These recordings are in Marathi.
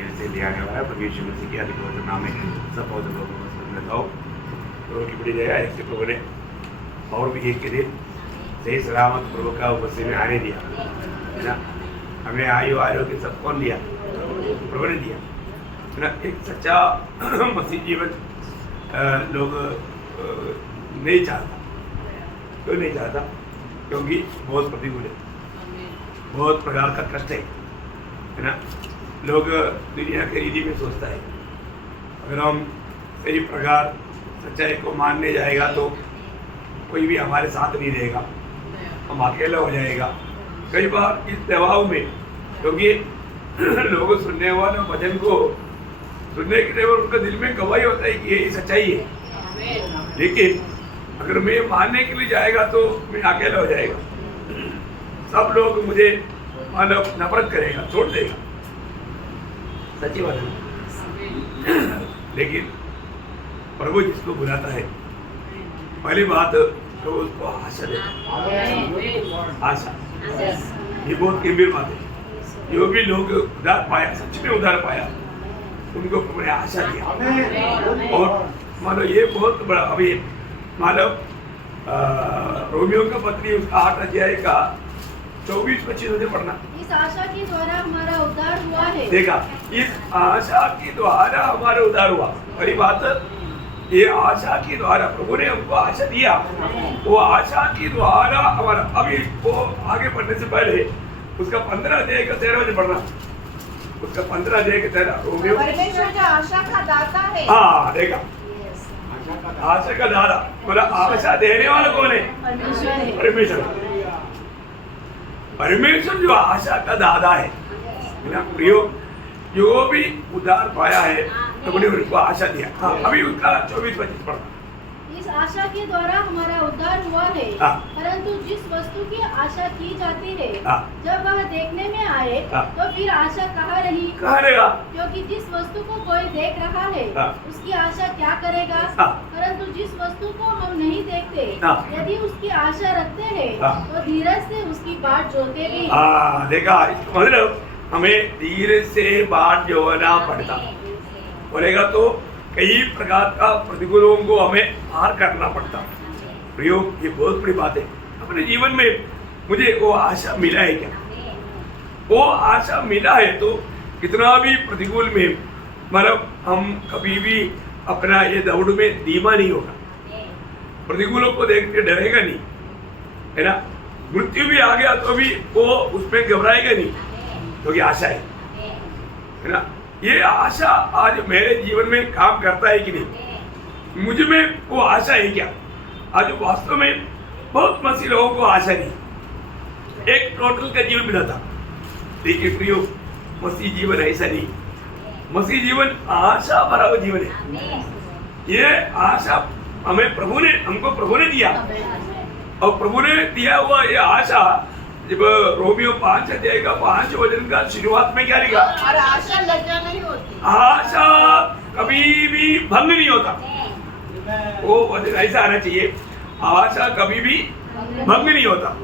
जेल से ले आने वाला है। प्रभु यीशु मसीह के अधिक पवित्र नाम में सब पवित्र लोगों को बताओ। प्रभु की बड़ी दया है कि प्रभु ने और भी एक के दिन सही सलामत प्रभु का उपस्थिति में आने दिया, है ना। हमें आयु आरोग्य सब कौन दिया? प्रभु ने दिया, है ना। एक सच्चा मसीह जीवन लोग नहीं चाहता। क्यों नहीं चाहता? क्योंकि बहुत प्रतिकूल है, बहुत प्रकार का कष्ट है ना। लोग दुनिया के रीति में सोचता है अगर हम सही प्रकार सच्चाई को मानने जाएगा तो कोई भी हमारे साथ नहीं रहेगा, हम अकेला हो जाएगा। कई बार इस दबाव में, क्योंकि लोग सुनने वाले वचन को सुनने के लिए उनका दिल में गवाही होता है कि ये सच्चाई है, लेकिन अगर मैं मानने के लिए जाएगा तो मैं अकेला हो जाएगा। सब लोग मुझे मानव नफरत करेगा, छोड़ देगा। सच्ची बात है। लेकिन प्रभु जिसको बुलाता है, पहली बात तो उसको आशा देता। आशा ये बहुत गंभीर बात है। जो भी लोग उधार पाया, सच में उधार पाया, उनको प्रभु ने आशा दिया। और मानो ये बहुत बड़ा, अभी मानो रोमियो का पत्री उसका 8 अध्याय का 24-25 से पढ़ना। इस आशा के द्वारा हमारा उद्धार हुआ है। देखा, इस आशा के द्वारा हमारा उद्धार हुआ। पहली बात, ये आशा के द्वारा प्रभु ने हमको आशा दिया। वो आशा के द्वारा हमारा, अभी वो आगे बढ़ने से पहले उसका 15 अध्याय का 13 से पढ़ना। उसका 15 अध्याय का 13 रोमियो। परमेश्वर जो आशा का दाता है। हाँ, देखा, आशा का दाता बोला। आशा देने वाला कौन है? परमेश्वर। परमेश्वर जो आशा का दाता है ना प्रियो, जो भी उद्धार पाया है तो उन्हें उनको आशा दिया। हाँ, अभी उसका 24-25 पढ़ना। इस आशा के द्वारा हमारा उद्धार हुआ है। हाँ। परंतु जिस वस्तु की आशा की जाती है, हाँ। जब वह देखने में आए, हाँ। तो फिर आशा कहाँ रही? कहाँ रहेगा? क्योंकि जिस वस्तु को कोई देख रहा है, हाँ। उसकी आशा क्या करेगा? हाँ। परंतु जिस वस्तु को हम नहीं देखते, हाँ। यदि उसकी आशा रखते हैं, हाँ। तो धीरज से उसकी बाट जोते भी। हाँ, देखा, इसका मतलब हमें धीरे से बाट जोड़ना पड़ता। बोलेगा तो कई प्रकार का प्रतिकूलों को हमें पार करना पड़ता। प्रयोग, ये बहुत बड़ी बात है। अपने जीवन में मुझे वो आशा मिला है क्या? वो आशा मिला है तो कितना भी प्रतिकूल में, मतलब हम कभी भी अपना ये दौड़ में धीमा नहीं होगा। प्रतिकूलों को देख के डरेगा नहीं, है ना। मृत्यु भी आ गया तो भी वो उसमें घबराएगा नहीं, क्योंकि आशा है ना। ये आशा आज मेरे जीवन में काम करता है कि नहीं? मुझ में वो आशा है क्या? आज वास्तव में बहुत मसीह लोगों को आशा नहीं, एक टोटल का जीवन मिला था। देखिए प्रियो, मसीह जीवन ऐसा नहीं। मसीह जीवन आशा भरा हुआ जीवन है। ये आशा हमें हमको प्रभु ने दिया, और प्रभु ने दिया हुआ ये आशा, जब रोमियो 5 अध्याय का 5 वचन का शुरुआत में क्या लिखा? और आशा लज्जा नहीं होती। आशा कभी भी भंग नहीं होता। वो वचन ऐसा आना चाहिए, आशा कभी भी भंग नहीं होता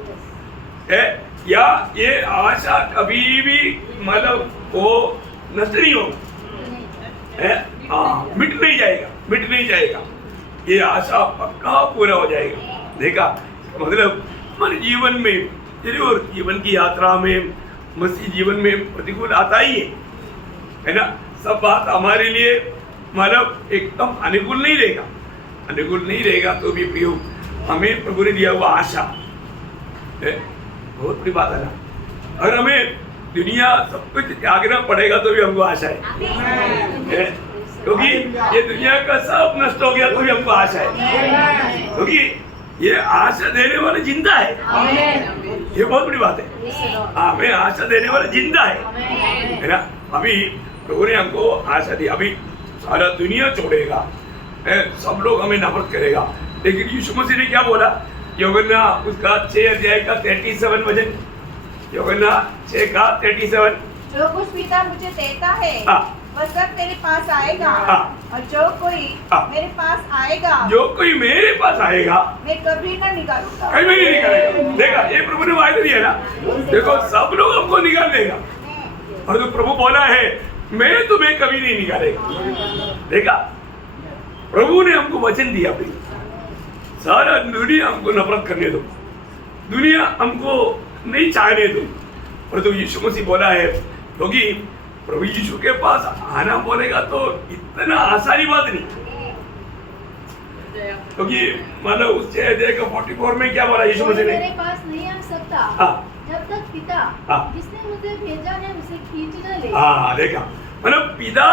है, या ये आशा कभी भी मतलब वो नष्ट नहीं होगा है। हाँ, मिट नहीं जाएगा। ये आशा पक्का पूरा हो जाएगा। देखा, मतलब हमारे जीवन में जरूर, जीवन की यात्रा में, मसीह जीवन में प्रतिकूल आता ही है ना। सब बात हमारे लिए मतलब एकदम अनुकूल नहीं रहेगा तो भी प्रियो, हमें प्रभु ने दिया हुआ आशा है, बहुत बड़ी बात है ना। अगर हमें दुनिया सब कुछ त्यागना पड़ेगा तो भी हमको आशा है, क्योंकि ये दुनिया का सब नष्ट हो गया तो भी हमको आशा है, क्योंकि ये आशा देने वाला जिंदा है। ये बहुत बड़ी बात है। हमें आशा देने वाला जिंदा है ना। अभी प्रभु ने हमको आशा दी। अभी सारा दुनिया छोड़ेगा, सब लोग हमें नफरत करेगा, लेकिन यीशु मसीह ने क्या बोला? यूहन्ना उसका 6 अध्याय का 37 वचन, यूहन्ना 6 का 37। जो कुछ पिता मुझे देता है, वह सब मेरे पास आएगा, और जो कोई मेरे पास आएगा, मैं कभी न निकालूंगा। कभी नहीं निकालेगा। देखा, ये प्रभु ने वायदा दिया ना। देखो, सब लोग हमको निकाल देगा, और जो प्रभु बोला है मैं तुम्हें कभी नहीं निकालेगा। देखा, प्रभु ने हमको वचन दिया भाई, सारा दुनिया हमको नफरत करने दो, दुनिया हमको नहीं चाहने दो, पर तो यीशु मसीह बोला है, क्योंकि प्रभु यीशु के पास आना बोलेगा तो इतना आसानी बात नहीं, क्योंकि मतलब उस अध्याय का 44 में क्या बोला यीशु मसीह ने, मेरे पास नहीं आ सकता जब तक पिता जिसने मुझे भेजा है उसे खींच न ले। हाँ देखा, मतलब पिता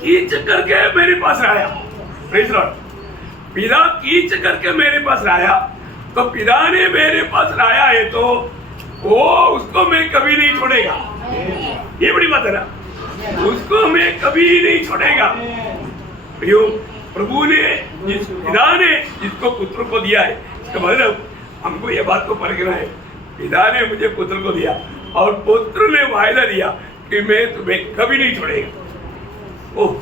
खींच करके मेरे पास लाया, प्रेज़ लॉर्ड, पिता खींच करके मेरे पास लाया, तो पिता ने मेरे पास लाया है तो वो उसको मैं कभी नहीं छोड़ेगा। ये बड़ी बात है ना, उसको मैं कभी नहीं छोड़ेगा। प्रभु ने जिस पिता ने जिसको पुत्र को दिया है, इसका मतलब हमको ये बात को परखना है, पिता ने मुझे पुत्र को दिया और पुत्र ने वायदा दिया कि मैं तुम्हें कभी नहीं छोड़ेगा। ओह,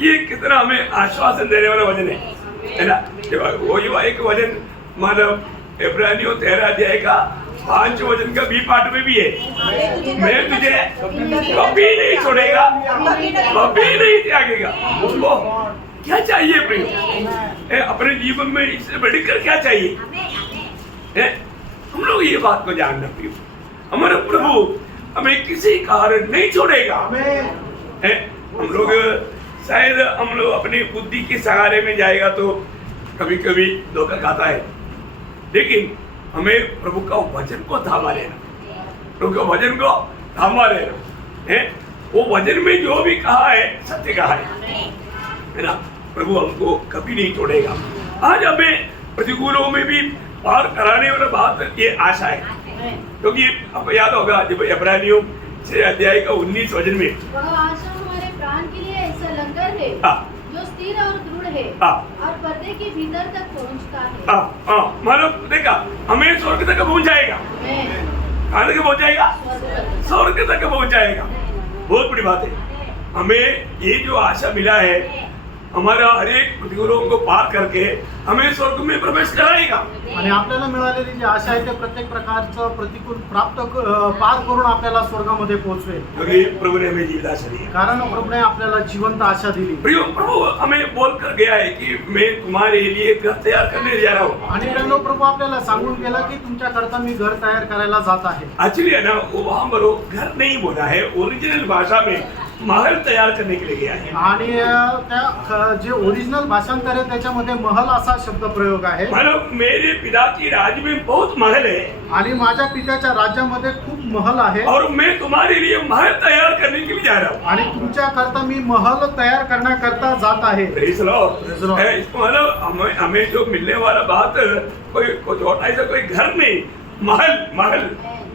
ये कितना हमें आश्वासन देने वाला वचन है ना। वो एक वचन मतलब इब्रानियों 13 अध्याय का 5 वचन का बी पार्ट में भी है, मैं तुझे कभी नहीं छोड़ेगा, कभी नहीं त्यागेगा। ओह, क्या चाहिए प्रिय, अपने जीवन में इससे बढ़कर क्या चाहिए है? हम लोग ये बात को जानना प्रिय, हमारा प्रभु हमें किसी कारण नहीं छोड़ेगा। है हम लोग शायद हम लोग अपनी बुद्धि के सहारे में जाएगा तो कभी कभी धोखा खाता है, लेकिन हमें प्रभु का वचन को थामा लेना, प्रभु के वचन को थामा लेना है। वो वचन में जो भी कहा है सत्य कहा है ना। प्रभु हमको कभी नहीं छोड़ेगा। आज हमें प्रतिकूलों में भी पार कराने वाला बात ये आशा है, क्योंकि आपको याद होगा जब इब्रानियों 6 अध्याय का 19 वचन में, वह आशा हमारे प्राण के लिए ऐसा लंगर है जो स्थिर और दृढ़ है और पर्दे के भीतर तक पहुंचता है। मतलब देखा, हमें स्वर्ग तक पहुंचाएगा। कहाँ तक पहुंचाएगा? स्वर्ग तक पहुंचाएगा। बहुत बड़ी बात है, हमें ये जो आशा मिला है, हमारा हर एक प्रतिकूलों को पार करके हमें स्वर्ग में प्रवेश कराएगा। आणि आपल्याला मिळालेली जी आशा आहे ते प्रत्येक प्रकारचं प्रतिकूल पार करून आपल्याला स्वर्गामध्ये पोहोचवेल, क्योंकि प्रभु ने हमें जीवन आशा दी है। कारण प्रभूने आपल्याला जिवंत आशा दिली। प्रभु हमें बोल कर गया है कि मैं तुम्हारे लिए घर तैयार करने जा रहा हूँ। आणि प्रभू आपल्याला सांगून गेला की तुमच्याकरता मी घर तयार करायला जात आहे। एक्चुअली है ना, वो वहाँ पर घर नहीं बोला है, ओरिजिनल भाषा में महल तैयार करने के लिए गया है। आणि त्या जे ओरिजिनल भाषांतर आहे त्याच्यामध्ये महल असा शब्द प्रयोग आहे। मतलब मेरे पिता की राज्य में बहुत महल है आणि माझ्या पित्याच्या राज्यामध्ये खूप महल आहे, और मैं तुम्हारे लिए महल तैयार करने के लिए जा रहा हूँ। आणि तुमच्याकरता मी महल तयार करण्याकरता जात आहे। Praise the Lord. इसको मतलब हमें जो मिलने वाला बात कोई छोटा सा कोई घर नहीं, महल महल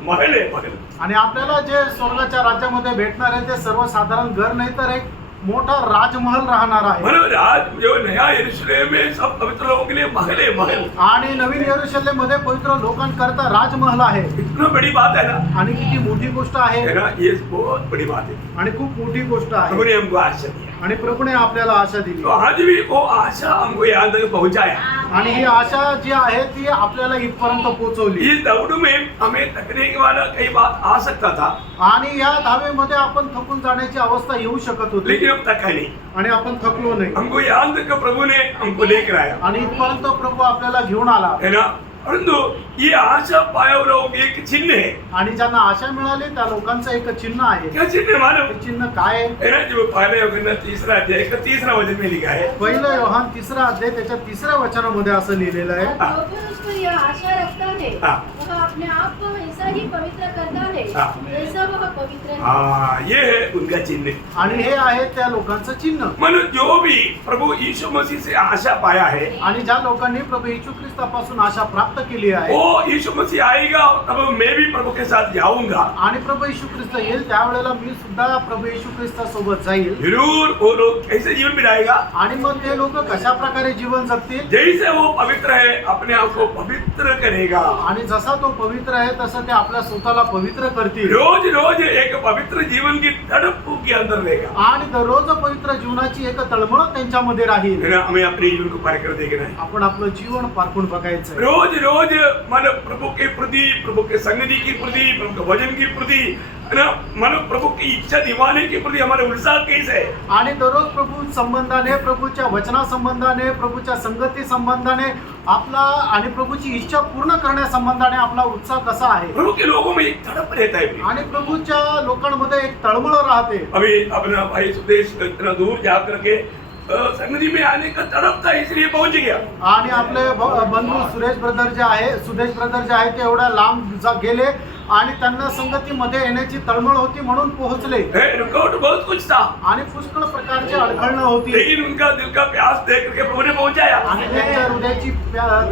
महल है, महल। आणि आपल्याला जे स्वर्गाच्या राज्यामध्ये भेटणार आहे ते सर्वसाधारण घर नाही तर एक मोठा राजमहल राहणार आहे। मतलब राज जो नया यरूशलेम में सब पवित्र लोगों के लिए महल है, महल। आणि नवीन यरूशलेम मध्ये पवित्र लोकांकरता राजमहल आहे। इतना बड़ी बात है ना, आणि किती मोठी गोष्ट आहे है ना, ये बहुत बड़ी बात है। आणि खूप मोठी गोष्ट आहे। प्रभु ने हमको आशा दी आणि प्रभूने आपल्याला आशा दिली, तो आज भी वो आशा हमको यहाँ तक पहुँचाया। आणि ही आशा जी आहे ती आपल्याला इथपर्यंत पोहोचवली। इस दौड़ में हमें थकने के वाला कई बात आ सकता था, आणि या धावेमध्ये आपण थकून जाण्याची अवस्था येऊ शकत होती, लेकिन अब तक है नहीं। आणि आपण थकलो नाही। हमको यहाँ तक प्रभु ने हमको लेकर आया, आणि इथपर्यंत प्रभू आपल्याला घेऊन आला। है ना। परंतु ये आशा पाया हुआ लोग एक चिन्ह है। आणि ज्यांना आशा मिळाली त्या लोकांचं एक चिन्ह आहे। क्या चिन्ह है मालूम ते चिन्ह काय आहे? है ना, जो पहले योहन्ना 3 अध्याय का 3 वचन में लिखा है। पहिलं योहान 3 अध्याय त्याच्या 3 वचनामध्ये असं लिहिलेलं आहे, जो भी उस पर यह आशा रखता है हाँ। वह अपने आप को ऐसा ही पवित्र करता है हाँ। जैसा वह पवित्र है। हाँ, ये है उनका चिन्ह। आणि हे आहे त्या लोकांचं चिन्ह। मतलब जो भी प्रभु यीशु मसीह से आशा पाया है, आणि ज्या लोकांनी प्रभू येशू ख्रिस्तापासून आशा प्राप्त केली आहे, वो यीशु मसीह आएगा तब मैं भी प्रभु के साथ जाऊंगा। आणि प्रभू येशू ख्रिस्त येईल त्यावेळेला मी सुद्धा प्रभू येशू ख्रिस्तासोबत जाईल। जरूर वो लोग कैसे जीवन बिताएगा, आणि मग ते लोक कशा प्रकारे जीवन जगतील? जैसे वो पवित्र है अपने आप को पवित्र करेगा। आणि जसा तो पवित्र आहे तसं ते आपल्या स्वतःला पवित्र करतील। रोज रोज एक पवित्र जीवन की तड़प के अंदर रहेगा। आणि दररोज पवित्र जीवनाची एक तळमळ त्यांच्यामध्ये राहील। है ना, हमें अपने जीवन को पार कर देखना है। आपण आपलं जीवन पारखून बघायचं आहे। रोज रोज मतलब प्रभु के प्रति, प्रभु के संगति के प्रति, प्रभु के वचन के प्रति, है ना, मतलब प्रभु की प्रभुच्या दीवाने के प्रति हमारा उत्साह कैसे है? आणि दररोज प्रभू संबंधाने, प्रभूच्या वचना संबंधाने, प्रभूच्या संगती संबंधाने आपला आणि प्रभूची इच्छा पूर्ण करण्या संबंधाने आपला उत्साह कसा आहे. प्रभु के लोगों में एक तड़प रहता है। आणि प्रभूच्या लोकांमध्ये एक तळमळ राहते. अभी अपना भाई सुदेश इतना दूर जा करके संगति में आने का तड़प था, इसलिए पहुंच गया। आणि आपले बंधू सुदेश ब्रदर जे आहे ते एवढ्या लांब गेले आणि त्यांना संगतीमध्ये येण्याची तळमळ होती म्हणून पोहोचले. रुकावट बहुत कुछ था, आणि पुष्कळ प्रकारची अडखळणं होती. लेकिन उनका दिल का प्यास देख करके प्रभु ने पहुंचाया। आणि त्यांच्या हृदयाची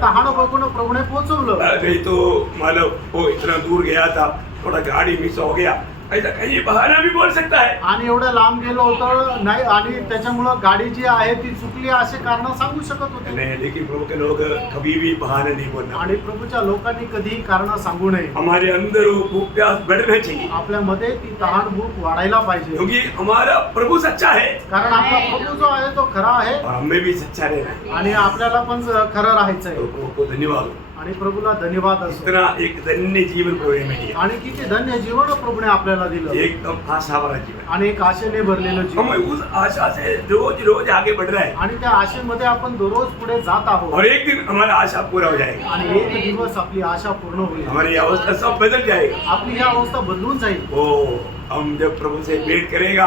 तहान बघून प्रभूने पोहोचवलं. नहीं तो मालूम वो इतना दूर गया था, थोड़ा गाड़ी मिस हो गया, ऐसा कहीं बहाना भी बोल सकता है। आणि एवढं लांब गेलो होतं नाही आणि त्याच्यामुळं गाडी जी आहे ती चुकली असे कारण सांगू शकत होते. नहीं, लेकिन प्रभु के लोग कभी भी बहाना नहीं बोलना। आणि प्रभूच्या लोकांनी कधीही कारण सांगू नये. हमारे अंदर वो भूख प्यास बढ़ना चाहिए, आपल्यामध्ये ती तहान भूक वाढायला पाहिजे. क्योंकि हमारा प्रभु सच्चा है कारण आपला प्रभू जो आहे तो खरा आहे और हमें भी सच्चा रहना है। आणि आपल्याला पण खरं राहायचं तो आहे. प्रभु को धन्यवाद, आणि प्रभूला धन्यवाद असो. इतना एक धन्य जीवन प्रभु ने दिया, आणि किती धन्य जीवन प्रभूने आपल्याला दिलं. एकदम आशा भरा जीवन। आणि एक आशेने भरलेलं हम जीवन. उस आशा से रोज रोज आगे बढ़ रहे हैं आणि त्या आशेमध्ये आपण दररोज पुढे जात आहोत. और एक दिन हमारा आशा पूरा हो जाएगा, आणि एक दिवस आपली आशा पूर्ण होईल. हमारी अवस्था सब बदल जाएगा। आपली ही अवस्था बदलून जाईल. ओ हम जब प्रभु से भेंट करेगा,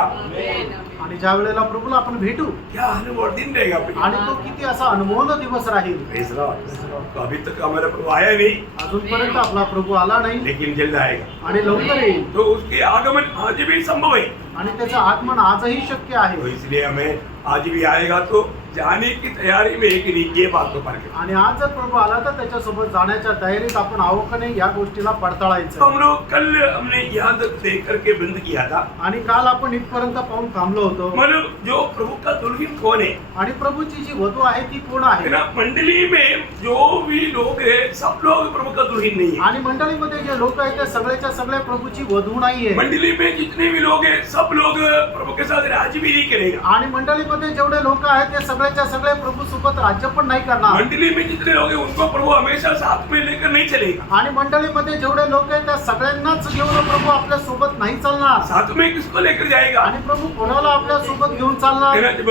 आणि ज्या वेळेला प्रभूला आपण भेटू क्या अनुभव दिन रहेगा। आणि तो किती असा अनुभवून दिवस राहील. Praise Lord। तो अभी तक हमारा प्रभु आया नहीं, अजूनपर्यंत आपला प्रभू आला नाही लेकिन जल्द आएगा। आणि लवकर येईल. तो उसके आगमन आज भी संभव है, आणि त्याचं आगमन आजही शक्य तो आहे. इसलिए हमें आज भी आएगा तो जाने की तैयारी में एक नहीं ये बात को पार आणि आज जर प्रभु आला तर त्याच्यासोबत जाण्याच्या तयारीत आपण आहोत का नाही या गोष्टीला तो पडताळायचं. हम लोग कल हमने यहाँ तक देख करके बंद किया था, आणि काल आपण इथपर्यंत पाहून थांबलो होतो. मतलब जो प्रभु का दुल्हन कौन है आणि प्रभूची जी वधू आहे ती कोण आहे. ना, मंडली में जो भी लोग हैं सब लोग प्रभु का दुल्हन नहीं है। आणि मंडळीमध्ये जे लोक आहेत ते सगळ्याच्या सगळ्या प्रभूची वधू नाहीये. मंडली में जितने भी लोग हैं सब लोग प्रभु के साथ राज्य भी नहीं करेगा। आणि मंडळीमध्ये जेवढे लोक आहेत ते सगळ्याच्या सगळे प्रभू सोबत राज्य पण नाही करणार. मंडली में जितने लोग हैं उनको प्रभु हमेशा साथ में लेकर नहीं चलेगा। आणि मंडळीमध्ये जेवढे लोक आहेत त्या सगळ्यांनाच घेऊन प्रभू आपल्या सोबत नाही चालणार. साथ में किसको लेकर जाएगा? आणि प्रभू कोणाला आपल्या सोबत घेऊन चालणार. जब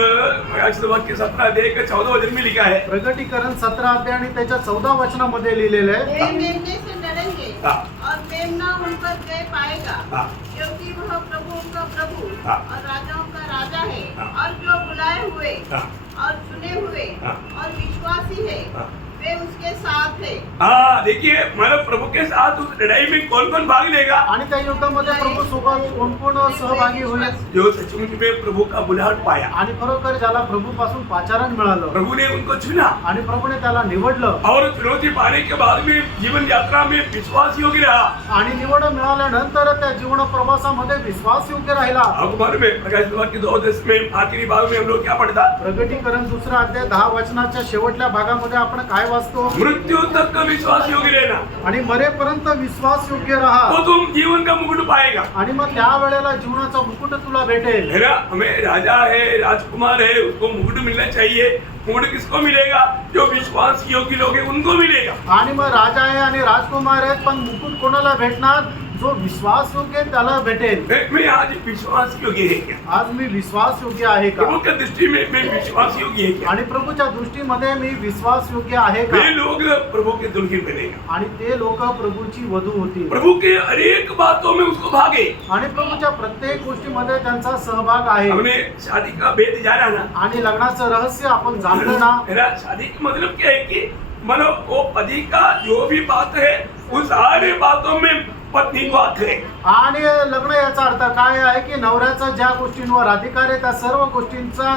प्रकाशित वाक्य 17 अध्याय का 14 वचन में लिखा है, प्रगटीकरण 17 अध्याय आणि त्याच्या 14 वचनामध्ये लिहिलेलं आहे. वे मेमने से डरेंगे हाँ। और मेमना उन पर जय पाएगा, हाँ। क्योंकि वह प्रभु का प्रभु हाँ। और राजाओं का राजा है, हाँ। और जो बुलाए हुए हाँ। और चुने हुए हाँ। और विश्वासी है, हाँ। वे उसके साथ है। हाँ, देखिए मतलब प्रभु के साथ उस लड़ाई में कौन कौन भाग लेगा? आणि त्या युद्धामध्ये प्रभू सोबत कोण कोण सहभागी होईल. जो सचमुच में प्रभु का बुलाहट पाया, आणि खरोखर ज्याला प्रभू पासून पाचारण मिळालं प्रभु ने उनको चुना आणि प्रभूने त्याला निवडलं और चुनौती पाने के बाद में जीवन यात्रा में विश्वास योग्य रहा। आणि निवड मिळाल्यानंतर त्या जीवन प्रवासामध्ये विश्वास योग्य राहिला. आपको मालूम है प्रकाशित वाक्य 2:10 में आखिरी भाग में हम लोग क्या पढ़ता? प्रगटीकरण 2 अध्याय 10 वचनाच्या शेवटल्या भागामध्ये आपण काय वाचतो. मृत्यु तक का विश्वास योग्य रहना, आणि मरेपर्यंत विश्वास योग्य राहा. तो तुम जीवन का मुकुट पाएगा। आणि मग त्या वेळेला जीवनाचा मुकुट तुला भेटेल. है ना, हमें राजा है, राजकुमार है, उसको मुकुट मिलना चाहिए। मुकुट किसको मिलेगा? जो विश्वास योग्य लोग हैं उनको मिलेगा। आणि मग राजा आहे आणि राजकुमार आहेत पण मुकुट कोणाला भेटणार? जो विश्वास योग्य आहे त्याला भेटेल. मैं आज विश्वास योग्य है क्या? आज मी विश्वास योग्य आहे का? प्रभु की दृष्टि में मैं विश्वास योग्य है क्या? आणि प्रभूच्या दृष्टीमध्ये मी विश्वास योग्य आहे का? वे लोग प्रभु के दुल्हन बनेगा, आणि ते लोक प्रभूची वधू होती. प्रभु के हर एक बातों में उसको भागे। आणि प्रभूच्या प्रत्येक गोष्टीमध्ये त्यांचा सहभाग आहे. हमने शादी का भेद जाना ना, आणि लग्नाचं रहस्य आपण जाणलं ना. मेरा शादी का मतलब क्या है कि मतलब वो पति का जो भी बात है उस सारे बातों में पत्नी को हक है। आणि लग्न याचा अर्थ काय आहे की नवऱ्याचा ज्या गोष्टींवर अधिकार आहे त्या सर्व गोष्टींचा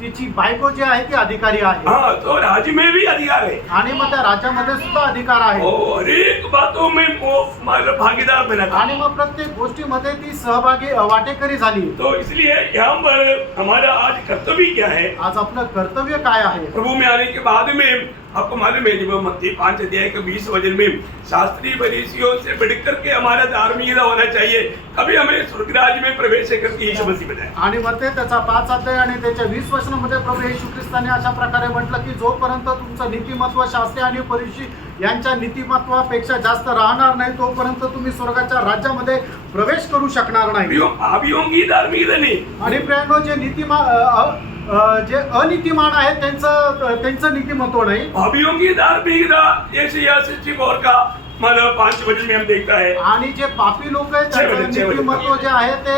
तिची बायको जी आहे ती अधिकारी आहे. हाँ, तो राज्य में भी अधिकार है आणि मग त्या राज्यामध्ये सुद्धा अधिकार आहे. और हर एक बातों में वो मतलब भागीदार बना था। आणि मग प्रत्येक गोष्टीमध्ये ती सहभागी वाटेकरी झाली. तो इसलिए यहाँ पर हमारा आज कर्तव्य क्या है? आज आपलं कर्तव्य काय आहे? प्रभु में आने के बाद में आपको मालूम है जब मत्ती 5 अध्याय के 20 वचन में शास्त्री फरीसियों से बढ़कर के हमारा धार्मिकता होना चाहिए, तभी हमें स्वर्गराज में प्रवेश करके यीशु मसीह बनाए. आणि मग ते त्याचा 5 अध्याय आणि त्याच्या 20 वचनामध्ये प्रभू येशू ख्रिस्ताने अशा प्रकारे म्हटलं की जोपर्यंत तुमचं नीतिमत्व शास्त्री आणि फरीसी यांच्या नीतिमत्वापेक्षा जास्त राहणार नाही तोपर्यंत तुम्ही स्वर्गाच्या राज्यामध्ये प्रवेश करू शकणार नाही. पापियों की धार्मिकता नहीं, आणि प्रियांनो जे अनितिमान आहेत त्यांचं नीतिमत्व नाही. पापियों की धार्मिकता यशायाह 64 का मतलब 5 वचन में हम देखता है. आणि जे पापी लोक आहेत त्यांचं नीतिमत्व जे आहे ते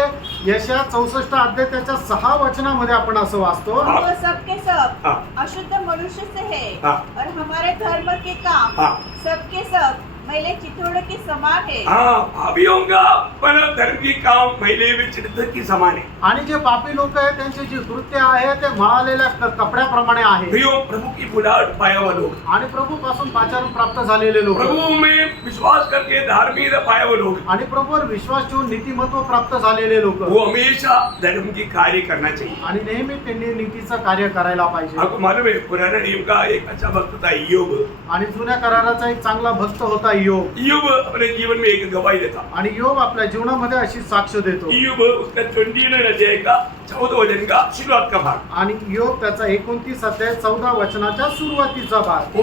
यशया 64 अध्याय त्याच्या 6 वचनामध्ये आपण असं वाचतो. वो सबके सब हाँ. अशुद्ध मनुष्य से है हाँ. और हमारे धर्म के काम हाँ. सबके सब मैले चिथड़े के समान है. हाँ, पापियों का मतलब धर्म की काम मैले में चिड़ित की समान है. आणि जे पापी लोक आहेत त्यांचे जे कृत्य आहे ते मळालेल्या कपड्याप्रमाणे आहे. प्रियो प्रभु की बुलाहट पाया हुआ लोग, आणि प्रभू पासून पाचारण प्राप्त झालेले लोक, प्रभु में विश्वास करके धार्मिकता पाया हुआ लोग, आणि प्रभूवर विश्वास ठेवून नीतिमत्व प्राप्त झालेले लोक, वो हमेशा धर्म की कार्य करना चाहिए. आणि नेहमी त्यांनी नीतीचं कार्य करायला पाहिजे. आपको मालूम है पुराना नियम का एक अच्छा भक्त था ईयोब. आणि जुन्या कराराचा एक चांगला भक्त होता ईयोब. ईयोब अपने जीवन में एक गवाही देता. आणि ईयोब आपल्या जीवनामध्ये अशी साक्ष देतो. ईयोब उसका 29 अध्याय का 14 वचन का शुरुआत का भाग. आणि ईयोब त्याचा 29 अध्याय 14 वचनाच्या सुरुवातीचा भाग.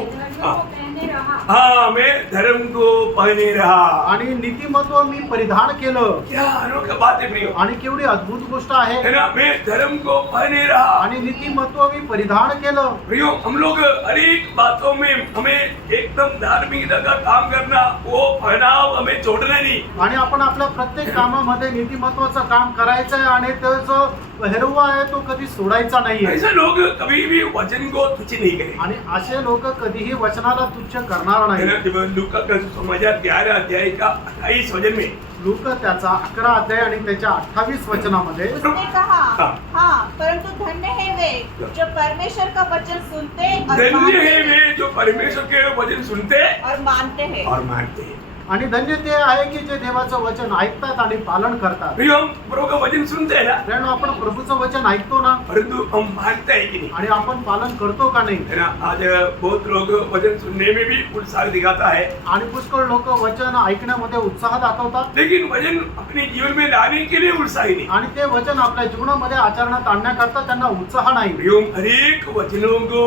हाँ, मैं धर्म को पहने रहा. आणि नीतिमत्व मी परिधान केलं. क्या अनोखा बात है प्रियो, आणि केवढी अद्भुत गोष्ट आहे. है ना. मैं धर्म को पहने रहा. आणि नीतिमत्व मी परिधान केलं. प्रियो, हम लोग अनेक बातों में हमें एकदम धार्मिकता का काम करना, वो पहनाव हमें छोड़ना नहीं. आणि आपण आपल्या प्रत्येक कामामध्ये नीतिमत्वाचं काम करायचं आहे आणि तो जो हेरवा आहे तो कधी सोडायचा नाहीये. ऐसे लोग कभी भी वचन को तुच्छ नहीं करें. आणि असे लोक कधीही वचनाला तुच्छ करणार है नाही. ना. जब लूका का समाचार 11 अध्याय का 28 वचन में लूका त्याचा 11 अध्याय आणि त्याच्या 28 वचनामध्ये उसने कहा हाँ. हाँ, परंतु धन्य है वे जो परमेश्वर का वचन सुनते और धन्य मानते है वे जो परमेश्वर के वचन सुनते और मानते हैं. और मानते हैं. आणि धन्य ते आहे की जे देवाचं वचन ऐकतात आणि पालन करतात. प्रियो, हम प्रभु का वचन सुनते हैं ना, कारण आपण प्रभूचं वचन ऐकतो ना, परंतु हम मानते हैं कि नहीं, आणि आपण पालन करतो का नाही. है ना. आज बहुत लोग वचन सुनने में भी उत्साह दिखाता है, आणि पुष्कळ लोक वचन ऐकण्यामध्ये उत्साह दाखवतात, लेकिन वचन अपने जीवन में लाने के लिए उत्साही नहीं. आणि ते वचन आपल्या जीवनामध्ये आचरणात आणण्याकरता त्यांना उत्साह नाही. प्रियो, हरेक वचनों को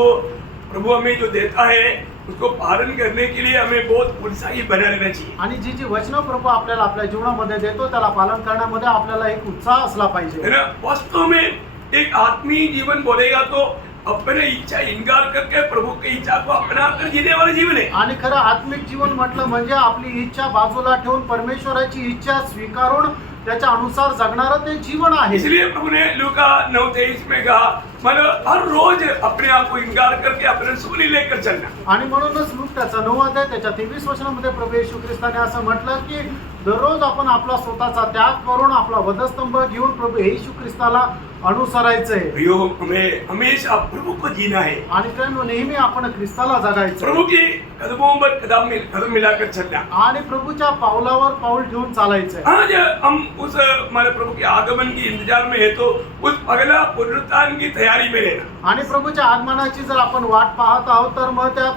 प्रभु हमें जो देता है उसको पालन करने के लिए हमें बहुत उत्साही बना रहना चाहिए. आणि जी वचन प्रभू आपल्याला आपल्या जीवनामध्ये देतो त्याला पालन करण्यामध्ये आपल्याला एक उत्साह असला है पाहिजे. ना. वास्तव में एक आत्मीय जीवन बोलेगा तो अपने इच्छा इनकार करके प्रभु की इच्छा को अपना कर जीने वाला जीवन है. आणि खरं आत्मिक जीवन म्हटलं म्हणजे आपली इच्छा बाजूला ठेवून परमेश्वराची इच्छा स्वीकारून त्याच्या अनुसार जगणारं ते जीवन आहे. इसलिए प्रभु ने लूका 9:23 में कहा, मतलब हर रोज अपने आप को इनकार करके अपने सूली लेकर चलना. आणि म्हणूनच लूक त्याचा 9 अध्याय त्याच्या 23 वचनामध्ये प्रभू येशू ख्रिस्ताने असं म्हटलं की दररोज आपण आपला स्वतःचा त्याग करून आपला वधस्तंभ घेऊन प्रभू येशू ख्रिस्ताला अनुसरायचंय. प्रियो, हमें हमेशा प्रभु को जीना है. आणि त्यानं नेहमी आपण ख्रिस्ताला जगायचं प्रभु की कदमों पर कदम मिलाकर चलना. आणि प्रभूच्या पावलावर पाऊल ठेवून चालायचंय. आज हम उस हमारे प्रभु के आगमन की इंतजार में है तो उस अगला पुनरुत्थान की तैयारी में रहना. आणि प्रभूच्या आगमनाची जर आपण वाट पाहत आहोत तर मग त्या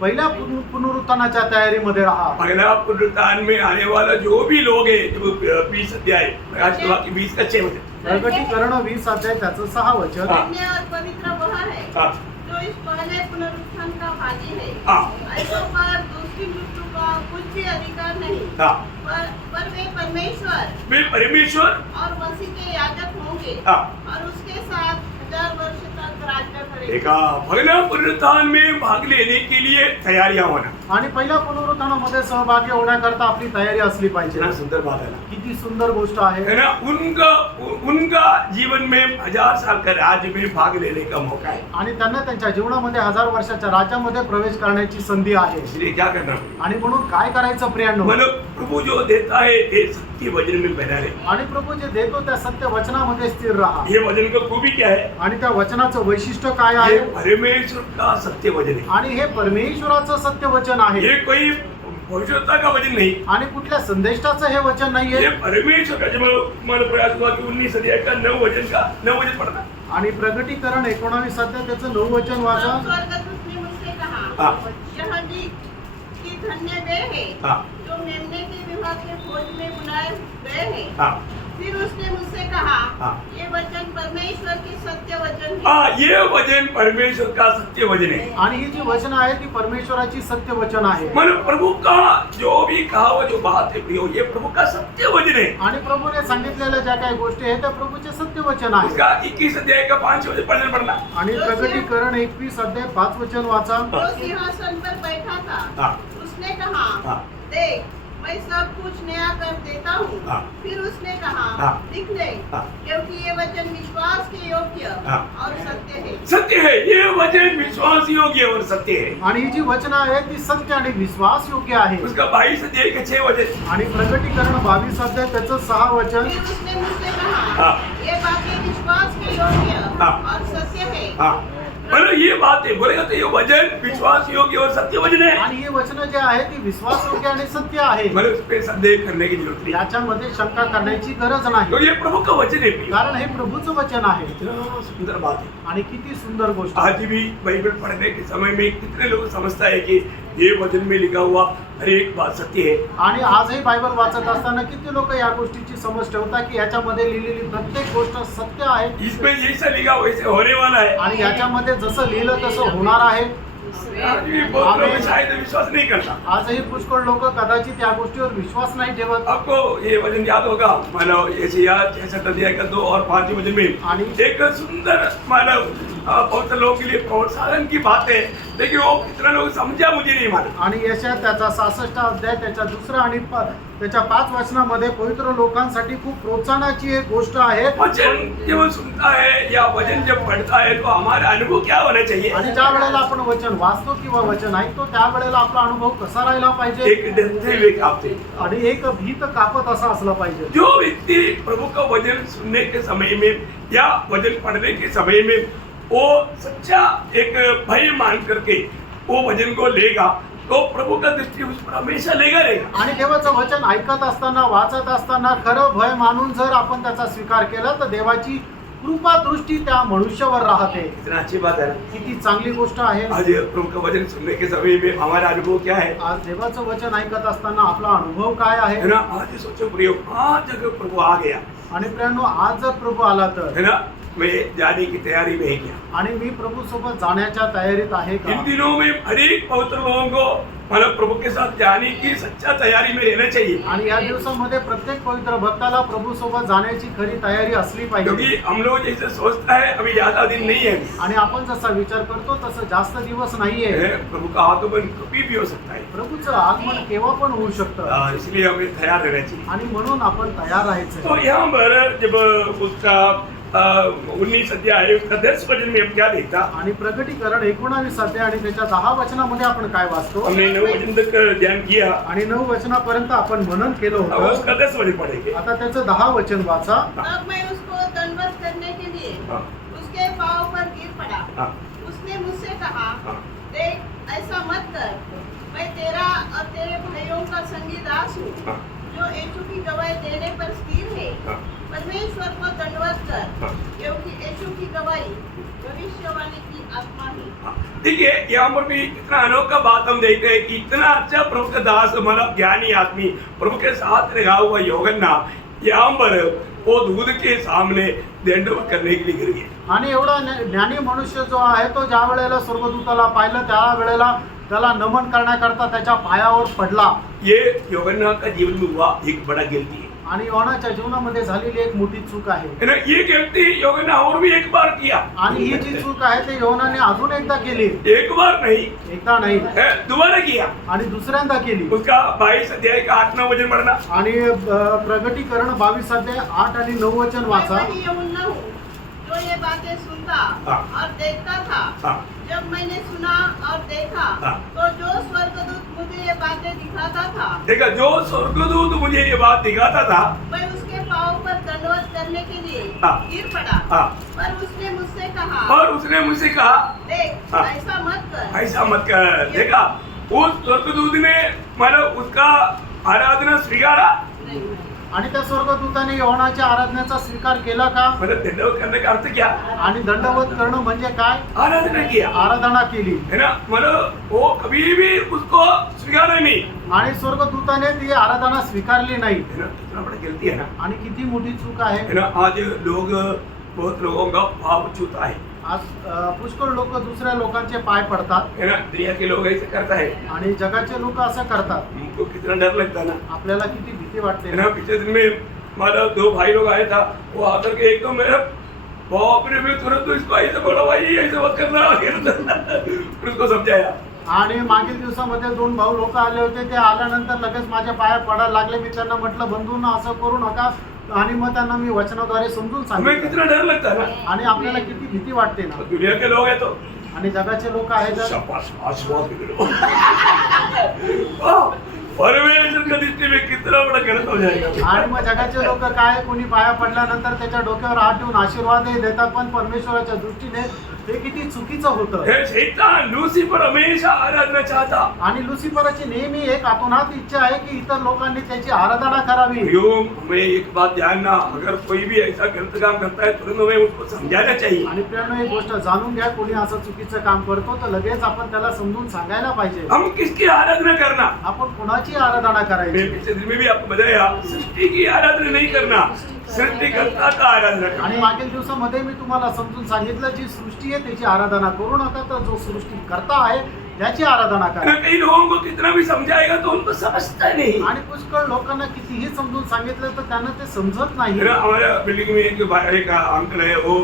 पहिल्या पुनरुत्थानाच्या तयारीमध्ये राहा. अगला पुनरुत्थान में आने वाला जो भी लोग है, जो 20 अध्याय प्रकाश विभाग की 20 का 6 वचन. प्रकटीकरण 20 अध्याय त्याचं 6 वचन. धन्य और पवित्र वह है हाँ. जो इस पहले पुनरुत्थान का भागी है. हाँ. ऐसों पर दूसरी मृत्यु का कुछ भी अधिकार नहीं. हाँ. पर वे परमेश्वर और मसीह के याजक होंगे. हाँ. और उसके साथ 1000 वर्ष तक राज्य करेंगे. देखा, अगला पुनरुत्थान में भाग लेने के लिए तैयारियां होना. आणि पहिल्या पुनरुत्थानामध्ये सहभागी होण्याकरता आपली तयारी असली पाहिजे. कितना सुंदर बात है ना. किती सुंदर गोष्ट आहे. है ना. उनका जीवन में 1000 साल का राज्य में भाग लेने का मौका है. आणि त्यांना त्यांच्या जीवनामध्ये 1000 वर्षाच्या राज्यामध्ये प्रवेश करण्याची संधी आहे. इसलिए क्या करना है, आणि म्हणून काय करायचं प्रियांनो, मतलब प्रभु जो देता है ये सत्य वचन में बना रहे. आणि प्रभू जे देतो त्या सत्य वचनामध्ये स्थिर राहा. ये वचन का खूबी क्या है, आणि त्या वचनाचं वैशिष्ट्य काय आहे. ये परमेश्वर का सत्य वचन है. आणि हे परमेश्वराचं सत्य वचन आहे. ये कोई भविष्यता का वचन नहीं. आणि कुठल्या संदेष्टाचं हे वचन ये नाहीये. परमेश्वर का. जब हमारा प्रयास हुआ कि 19 अध्याय का 9 वचन पढ़ना. आणि प्रगटीकरण 19 अध्याय त्याचं 9 वचन वाचा. स्वर्गदूत ने मुझसे कहा, हाँ। यह लिख कि धन्य वे हैं हाँ। जो मेमने के विवाह के भोज में बुलाए गए हैं। हाँ। फिर उसने मुझसे कहा, हाँ। ये वचन परमेश्वर के सत्य वचन है। हाँ, ये वचन परमेश्वर का सत्य वचन है। आणि ही जी वचन आहे ती परमेश्वराची सत्य वचन आहे मन प्रभु का जो भी कहा वो जो बात है प्रियो, ये प्रभु का सत्य वचन है। आणि प्रभूने सांगितलेल्या ज्या काही गोष्टी आहेत त्या प्रभूचे सत्य वचन आहे उसका 21 अध्याय का 5 वचन पढ़ना। आणि प्रकटीकरण 21 अध्याय 5 वचन वाचा. जो सिंहासन पर बैठा था, हाँ। उसने कहा, हाँ। देख मैं सब कुछ नया कर देता हूँ। हाँ। फिर उसने कहा, हाँ। लिख ले, हाँ। क्योंकि ये वचन विश्वास के योग्य हाँ। और सत्य है। सत्य है, ये वचन विश्वास योग्य और सत्य है। आणि ही जी वचन आहे ती सत्य आणि विश्वास योग्य आहे. उसका 22 अध्याय के 6 वचन। आणि प्रकटीकरण 22 अध्याय त्याचं 6 वचन. फिर उसने मुझसे कहा, हाँ। ये बातें विश्वास के योग्य हाँ। और सत्य है। हाँ, बोलो ये बात है, बोलेगा तो ये वचन विश्वास योग्य और सत्य वचन है। आणि हे वचन जे आहे ती विश्वास योग्य आणि सत्य आहे. मतलब उस पे संदेह करने की जरूरत नहीं, याच्यामध्ये शंका करण्याची गरज नाही, तो ये प्रभु का वचन है प्रियो। कारण हे प्रभूचं वचन आहे. इतना सुंदर बात है। आणि किती सुंदर गोष्ट आहे. आज भी बाइबल पढ़ने के समय में कितने लोग समझता है कि ये वचन में लिखा हुआ हर एक बात सत्य है। आणि आजही बायबल वाचत असताना किती लोक या गोष्टीची समज ठेवतात की याच्यामध्ये लिहिलेली प्रत्येक गोष्ट सत्य आहे इसमें जैसा लिखा वैसे होने वाला है। आणि याच्यामध्ये जसं लिहिलं तसं होणार आहे. आज भी बहुत लोग शायद विश्वास नहीं करता। आजही पुष्कळ लोक कदाचित या गोष्टीवर विश्वास नाही ठेवत. आपको ये वचन याद होगा, मानव यशायाह 66 अध्याय का 2 और 5 वचन में एक सुंदर मानव बहुत लोगों के लिए प्रोत्साहन की बात है, लेकिन वो कितना लोग समझा मुझे नहीं मालूम। आणि यशायाह त्याचा 66 अध्याय त्याच्या दुसरा आणि त्याच्या 5 वचनामध्ये पवित्र लोकांसाठी खूप प्रोत्साहनाची एक गोष्ट आहे. वचन जब सुनता है या वचन जब पढ़ता है तो हमारा अनुभव क्या होना चाहिए? आणि ज्या वेळेला आपण वचन वाचतो किंवा वचन ऐकतो त्यावेळेला आपला अनुभव कसा राहिला पाहिजे. एक डरते हुए कांपते। आणि एक भीत कापत असा असला पाहिजे. जो व्यक्ति प्रभु का वचन सुनने के समय में या वचन पढ़ने के समय में वो सच्चा एक भय मान करके वो वचन को लेगा तो प्रभु का दृष्टि उस पर हमेशा लेगा रहेगा। आणि देवाचं वचन ऐकत असताना वाचत असताना खरं भय मानून जर आपण त्याचा स्वीकार केला तर देवाची कृपा दृष्टी त्या मनुष्यावर राहते. इतना अच्छी बात है। किती चांगली गोष्ट आहे. आज प्रभु का वचन सुनने के समय में हमारा अनुभव क्या है? आज देवाचं वचन ऐकत असताना आपला अनुभव काय आहे. है ना? आज सोचो प्रियो, आज अगर प्रभु आ गया, आणि प्रियांनो आज जर प्रभु आला तर है ना, मैं जाने की तैयारी में है क्या? आणि मी प्रभु सोबत जाण्याच्या तयारीत आहे का. इन दिनों में हर एक पवित्र लोगों को मतलब प्रभु के साथ जाने की सच्चा तैयारी में रहना चाहिए। आणि या दिवसामध्ये प्रत्येक पवित्र भक्ताला प्रभु सोबत जाण्याची खरी तयारी असली पाहिजे. क्योंकि हम लोग जैसे सोचता है अभी ज्यादा दिन नहीं है, आणि आपण जसा विचार करतो तसं जास्त दिवस नाहीये. प्रभु का आगमन कभी भी हो सकता है। प्रभूचं आगमन केव्हा पण होऊ शकतं. इसलिए हमें तैयार रहना चाहिए। आणि म्हणून आपण तयार राहायचं. तो यहाँ पर जब उसका 19 अध्याय उसका 10 वचन में हम क्या देखता, आणि प्रकटीकरण 19 अध्याय आणि त्याच्या 10 वचनामध्ये आपण काय वाचतो. हमने 9 वचन तक ध्यान किया, आणि 9 वचनापर्यंत आपण मनन केलं अब होतं. उसका 10 वचन पढ़ेंगे। आता त्याचं 10 वचन वाचा. तब मैं उसको दंडवत करने के लिए हाँ। उसके पाँव पर गिर पड़ा। हाँ। उसने मुझसे कहा, हाँ। देख ऐसा मत कर, मैं तेरा और तेरे भाइयों का संगी दास हूँ, हाँ। जो यीशु की गवाही देने पर स्थिर है। हाँ। परमेश्वर को दंडवत कर, हाँ। क्योंकि यीशु की गवाही भविष्यवाणी की आत्मा है। देखिए यहाँ पर भी कितना अनोखा बात हम देखते हैं कि इतना अच्छा प्रभु का दास मतलब ज्ञानी आदमी प्रभु के साथ लगा हुआ यूहन्ना यहाँ पर वो दूध के सामने दंडवत करने के लिए गिर गया। आणि एवढा ज्ञानी मनुष्य जो आहे तो ज्या वेळेला स्वर्गदूताला पाहिलं त्या वेळेला त्याला नमन करण्याकरता त्याच्या पायावर पडला. ये यूहन्ना का जीवन में हुआ एक बड़ा गलती है। आणि योनाच्या जीवनामध्ये झालेली एक मोठी चूक आहे. है ना, ये गलती यूहन्ना और भी एक बार किया। आणि ही जी चूक आहे ते योनाने अजून एकदा केली. एक बार नहीं, एकदा नाही, दोबारा किया। आणि दुसऱ्यांदा केली. उसका 22 अध्याय का 8-9 वचन पढ़ना। आणि प्रगटीकरण 22 अध्याय 8 आणि 9 वचन मैं वाचा. वही यूहन्ना हूँ जो ये बातें सुनता हाँ। और देखता था। हाँ। जब मैंने सुना और देखा हाँ। तो जो स्वर्गदूत मुझे ये बातें दिखाता था, देखा, जो स्वर्गदूत मुझे ये बात दिखाता था, मैं उसके पाँव पर दंडवत करने के लिए हाँ। गिर पड़ा। हाँ। पर उसने मुझसे कहा, और उसने मुझसे कहा, देख हाँ। ऐसा मत कर। ऐसा मत कर। देखा, उस स्वर्गदूत ने मतलब उसका आराधना स्वीकारा नहीं। आणि त्या स्वर्गदूताने योहानाच्या आराधनेचा स्वीकार केला का? मतलब दंडवत करने का अर्थ क्या? आणि दंडवत करणं म्हणजे काय? आराधना किया, आराधना केली. है ना. मतलब वो कभी भी उसको स्वीकारा नहीं, आणि स्वर्गदूताने ती आराधना स्वीकारली नाही. है ना. कितना बड़ा गलती है ना. आणि किती मोठी चूक आहे. है ना. आज लोग, बहुत लोगों का भाव छूता है. आज पुष्कळ लोक दुसऱ्या लोकांचे पाय पडतात. है ना. दुनिया के लोग ऐसे करता है. आणि जगाचे लोक असं करतात. हमको कितना डर लगता है ना. आपल्याला किती भीती वाटते है ना. पिछले दिन में हमारा 2 भाई लोग आया था, वो आकर के एकदम मेरा बाप रे, मैं तुरंत इसको ऐसे बोला, भाई ऐसे मत करना, फिर उसको समझाया. आणि मागील दिवसामध्ये 2 भाऊ लोक आले होते. ते आल्यानंतर लगेच माझ्या पाया पडायला लागले. मी त्यांना म्हटलं, बंधूंना असं करू नका. आणि मग त्यांना मी वचनाद्वारे समजून हमें सांगितलं. कितना डर लगता है ना. आणि आपल्याला किती भीती वाटते ना. दुनिया के लोग हैं तो आणि जगाचे लोक आहेत. शाबाश, आशीर्वाद मिलो. परमेश्वर का दृष्टि में कितना बड़ा गलत हो जाएगा. आणि मग जगाचे लोक काय, कोणी पाया पडल्यानंतर त्याच्या डोक्यावर हात ठेवून आशीर्वादही देतात. पण परमेश्वराच्या दृष्टीने ते किती चुकीचं होतं. हे शैतान लूसीफर हमेशा आराधना चाहता. आणि लुसिफरची नेहमी एक आतोनात इच्छा आहे की इतर लोकांनी त्याची आराधना करावी. हमें एक बात जानना, अगर कोई भी ऐसा गलत काम करता है तुरंत हमें उसको समझाना चाहिए. आणि प्रियांनो, एक गोष्ट जाणून घ्या, कोणी असं चुकीचं काम करतो तर लगेच आपण त्याला समजून सांगायला पाहिजे. हम किसकी आराधना करना. आपण कोणाची आराधना करायची. मैं पिछले दिन में भी आपको बताया, सृष्टि की आराधना नहीं करना, सृष्टिकर्ता का आराधना करना. आणि मागील दिवसामध्ये मी तुम्हाला समजून सांगितलं, जी सृष्टी आहे त्याची आराधना करू नका, तर जो सृष्टीकर्ता आहे त्याची आराधना करा. कई लोगों को कितना भी समझाएगा तो उनको समझता नहीं. आणि पुष्कळ लोकांना कितीही समजून सांगितलं तर त्यांना ते समजत नाही. हमारे बिल्डिंग में एक अंकल है, वो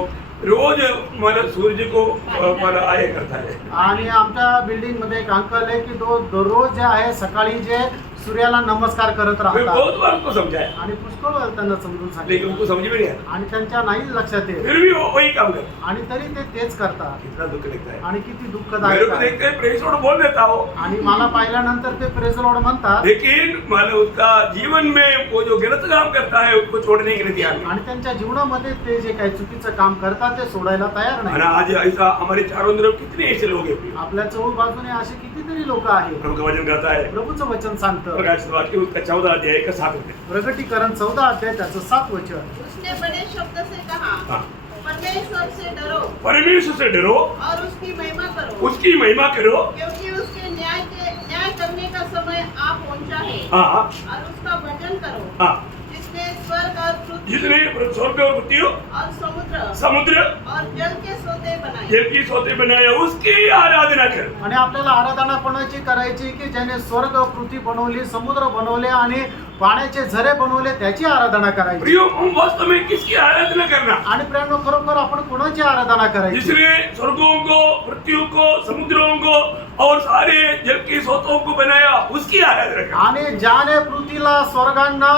रोज मतलब सूर्य को मतलब आये करता है. आणि आमच्या बिल्डिंग मध्ये एक अंकल आहे की तो दररोज जे आहे सकाळी जे सूर्याला नमस्कार करत मैं राहतात. बहुत बार उनको समझाया, आणि पुष्कळ वेळा त्यांना समजून लेकिन सांगितलं उनको समझ में नहीं आया. आणि त्यांच्या नाही लक्षात येत. फिर भी वो वही काम करता. आणि तरी ते तेच करतात. कितना दुख लगता है. आणि किती मेरे दुःखदायक को आहे. देखते ही प्रेस लॉर्ड बोल देता हो, आणि मला पाहिल्यानंतर ते प्रेज लॉर्ड म्हणतात. लेकिन मतलब उसका जीवन में वो जो गलत काम करता है उसको छोड़ने के लिए तैयार नहीं. आणि त्यांच्या जीवनामध्ये ते जे काही चुकीचं काम करतात ते सोडायला तयार और नाही. आज ऐसा हमारे चारों तरफ कितने ऐसे लोग हैं. आपल्या चौल बाजूने असे कितीतरी लोक आहेत. प्रभु का वचन कहता है, प्रभूचं वचन सांगतं. प्रकाशित वाक्य उसका 14 अध्याय का 7 रुपये. प्रगटीकरण 14 अध्याय त्याचं 7 वचन. उसने बड़े शब्द से कहा, हाँ. परमेश्वर से डरो परमेश्वर से डरो, और उसकी महिमा करो, उसकी महिमा करो. क्योंकि उसके न्याय करने का समय आ पहुंचा है. हाँ और उसका भजन करो, हाँ. जिसने स्वर्ग और पृथ्वी जिसने स्वर्ग और पृथ्वी और समुद्र और जल के सोते बनाए. जल की सोते बनाया, उसकी आराधना कर. आणि आपल्याला आराधना कोणाची करायची की ज्याने स्वर्ग पृथ्वी बनवली, समुद्र बनवले आणि पाण्याचे झरे बनवले, त्याची आराधना करायची. प्रियो, हम वास्तव में किसकी आराधना करना. आणि प्रियांनो, खरोखर आपण कोणाची आराधना करायची. जिसने स्वर्गों को, पृथ्वी को, समुद्रों को और सारे जल के सोतों को बनाया, उसकी आराधना करना. आणि ज्याने पृथ्वीला, स्वर्गांना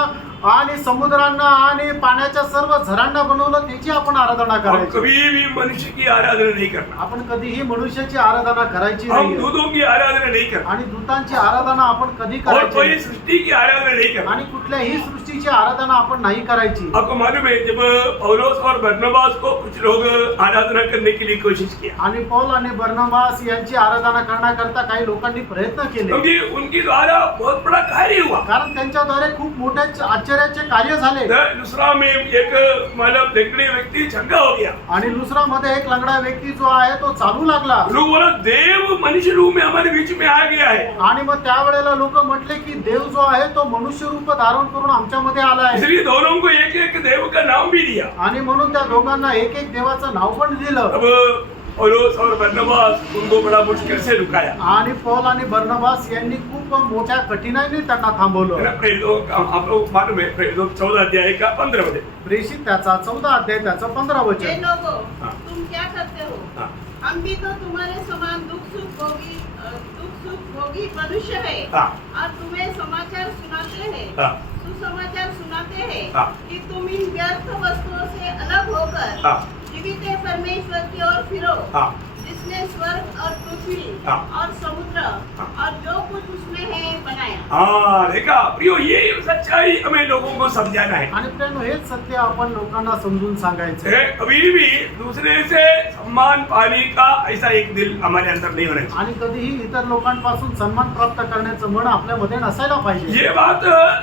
आणि समुद्रांना आणि पाण्याच्या सर्व झरांना बनवलं, त्याची आपण आराधना हम करायची. कभी भी मनुष्य की आराधना नहीं करना. आपण कधीही मनुष्याची आराधना करायची हम नाही. दूतों की आराधना नहीं करना. आणि दूतांची आराधना आपण कधी और करायची कोई नाही. सृष्टि की आराधना नहीं करना. आणि कुठल्याही सृष्टीची आराधना आपण नाही करायची. आपको मालूम है, जब पौलोस और बरनबास को कुछ लोग आराधना करने के लिए कोशिश किया, आणि पौल आणि बर्नबास यांची आराधना करण्याकरता काही लोकांनी प्रयत्न केले. क्योंकि उनके द्वारा बहुत बड़ा कार्य हुआ. कारण त्यांच्याद्वारे खूप मोठे आश्चर्याचे कार्य झाले. दूसरा में एक मतलब लंगड़े व्यक्ति चंगा हो गया. आणि दुसरामध्ये एक लंगडा व्यक्ती जो आहे तो चालू लागला. लोग बोला, देव मनुष्य रूप में हमारे बीच में आ गया है. आणि मग त्यावेळेला लोक म्हटले की देव जो आहे तो मनुष्य रूप धारण करून आमच्यामध्ये आला आहे. इसलिए दोनों को एक एक देव का नाम भी दिया. आणि म्हणून त्या दोघांना एक एक देवाचं नाव पण दिलं. अब पौलोस और बरनबास उनको बड़ा मुश्किल से रुकाया. आणि पौल आणि बर्नबास यांनी खूप मोठ्या कठीणाईने त्यांना थांबवलं. आप लोग मालूम है, 14 अध्याय का 15 मध्ये. प्रेषित त्याचा 14 अध्याय त्याचं 15 हे वचन. लोगों, हाँ. तुम क्या करते हो? हाँ. हम भी तो तुम्हारे समान दुख सुख भोगी मनुष्य है. हाँ. और तुम्हें समाचार सुनाते हैं, हाँ. सुसमाचार सुनाते हैं हाँ. कि तुम इन व्यर्थ वस्तुओं से अलग होकर हाँ. जीवित परमेश्वर की ओर फिरो, हाँ. जिसने स्वर्ग और पृथ्वी हाँ। और समुद्र और जो कुछ उसमें है बनाया। हाँ देखा प्रियो, ये सच्चाई हमें लोगों को समझाना है। आणि प्रियांनो, हेच सत्य आपण लोकांना समजून सांगायचं है, कभी भी दूसरे से सम्मान पाने का ऐसा एक दिल हमारे अंदर नहीं होना चाहिए। आणि कधीही इतर लोकांपासून सन्मान प्राप्त करण्याचं मन आपल्यामध्ये नसायला पाहिजे. ये बात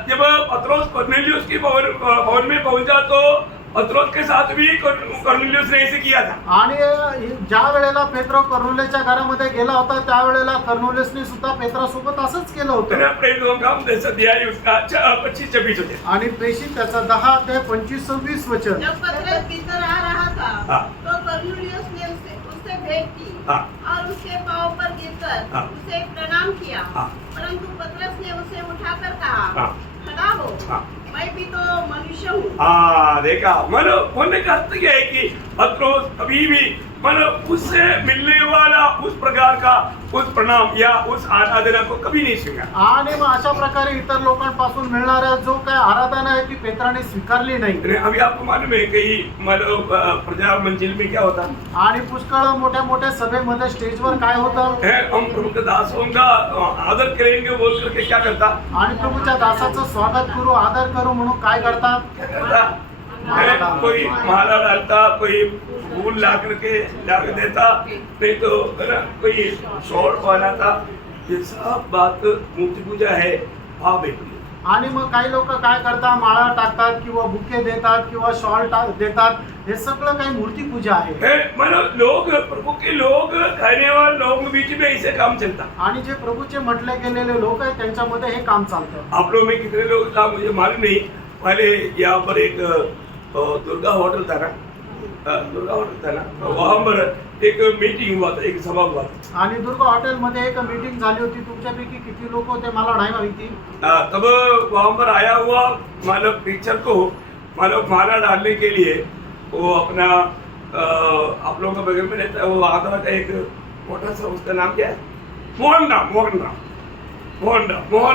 जब पत्रोस कर्नेलियुस के भवन में पहुंचा तो पत्रोस के साथ भी कर्नेलियुस ने ऐसे किया था। आणि ज्या वेळेला पेत्रो कर्नेलियुसच्या घरामध्ये गेला होता त्यावेळेला कर्नेलियुसने सुद्धा पेत्रासोबत असंच केलं होतं. मैंने अपने लोगों का 10 अध्याय उसका 25-26 होते। आणि प्रेषित त्याचा 10 ते 25-26 वचन. जब पतरस भीतर आ रहा था हाँ। तो कर्नेलियुस ने उससे भेंट की हाँ। और उसके पांव पर गिरकर हाँ। उसे प्रणाम किया। हाँ। परंतु पतरस ने उसे उठाकर कहा, हाँ। खड़ा हो, हाँ। मैं भी तो मनुष्य हूँ। हाँ देखा, मानो होने का अर्थ क्या है कि पत्रोस कभी भी मानो उससे मिलने वाला उस प्रकार का उस प्रणाम या उस आराधना को कभी नहीं स्वीकार। आणि मग अशा प्रकारे इतर लोकांपासून मिळणाऱ्या जो काय आराधना आहे ती पेत्राने स्वीकारली नाही. अरे, अभी आपको मालूम है कि मानो प्रजा मंजिल में क्या होता आणि पुष्कळ मोठ्या मोठ्या सभेमध्ये स्टेजवर काय होतं, है, हम प्रभु के दासों का आदर करेंगे बोल करके क्या करता आणि प्रभूच्या दासाचं स्वागत करू आदर करू म्हणून काय करतात, क्या करता है, कोई माला डालता, कोई फूल ला करके डाल देता, नहीं तो है ना कोई शॉल बनाता। ये सब बात मूर्ति पूजा है, भाव है। आणि मग काही लोक काय करतात, माळा टाकतात किंवा बुके देतात किंवा शॉल देतात. हे सगळं काही मूर्ती पूजा आहे. है, मानो लोग प्रभु के लोग खाने वाले लोगों के बीच में ऐसे काम चलता। आणि जे प्रभूचे म्हटले गेलेले लोक आहेत त्यांच्यामध्ये हे काम चालतं. आप लोग में कितने लोग था मुझे मालूम नहीं। पहले यहाँ पर एक दुर्गा होटल था ना, दुर्गा होटल था ना, वहाँ पर एक मीटिंग हुआ था, एक सभा हुआ था। आणि दुर्गा हॉटेलमध्ये एक मीटिंग झाली होती. तुमच्यापैकी किती लोक होते मला नाही माहिती. तब वहाँ पर आया हुआ मतलब पिक्चर को मतलब माला डालने के लिए वो अपना आप लोगों का बगल में रहता है, वो आता था एक मोटा सा, उसका नाम क्या है, मोहन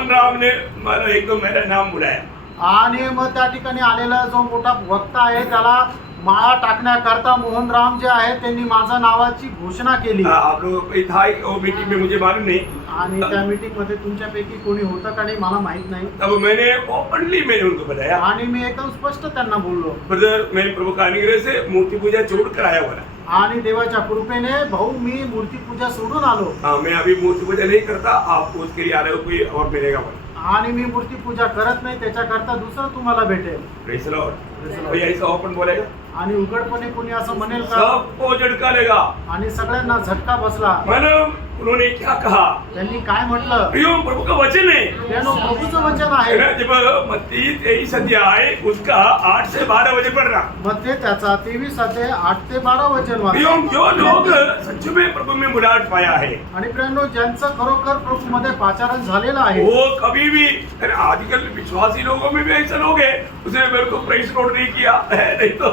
राम ने मतलब एकदम मेरा नाम बुलाया। आणि मग त्या ठिकाणी आलेला जो मोठा वक्ता आहे त्याला माळा टाकण्याकरता मोहनराम जे आहे त्यांनी माझ्या नावाची घोषणा केली. आप लोगों को था वो मीटिंग में, मुझे मालूम नहीं। आणि त्या मीटिंग मध्ये तुमच्यापैकी कोणी होतं का नाही मला माहित नाही. तब मैंने ओपनली मैंने उनको बताया, आणि मी एकदम स्पष्ट त्यांना बोललो, ब्रदर मैं प्रभु का अनुग्रह से मूर्ति पूजा छोड़ कर आया हुआ। आणि देवाच्या कृपेने भाऊ मी मूर्ती पूजा सोडून आलो. हाँ, मैं अभी मूर्ति पूजा नहीं करता, आप उसके लिए आ रहे हो, कोई और मिलेगा बोला। आणि मी मूर्ती पूजा करत नाही, त्याच्याकरता दुसरं तुम्हाला भेटेल. Praise the Lord. कोई ऐसा ओपन बोलेगा, आणि उघडपणे कोणी असं म्हणेल का, सबको झटका लेगा। आणि सगळ्यांना झटका बसला. मालूम उन्होंने क्या कहा, त्यांनी काय म्हटलं, प्रियो प्रभु का वचन है त्यानं प्रभूचं वचन आहे. ना, जब मत्ती 23 अध्याय उसका 8 से 12 वचन पढ़ना। मध्ये त्याचा 23 अध्याय 8 ते 12 वचन प्रियो वाचा. जो लोग सच में प्रभु में मुलाकात पाया है, आणि प्रियांनो ज्यांचं खरोखर प्रभू मध्ये पाचारण झालेलं आहे, वो कभी भी आजकल विश्वासी लोगों में भी ऐसे लोग हैं, उसने मेरे को प्राइस नोट नहीं किया है, नहीं तो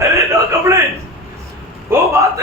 अरे नो कपड़े, वो बात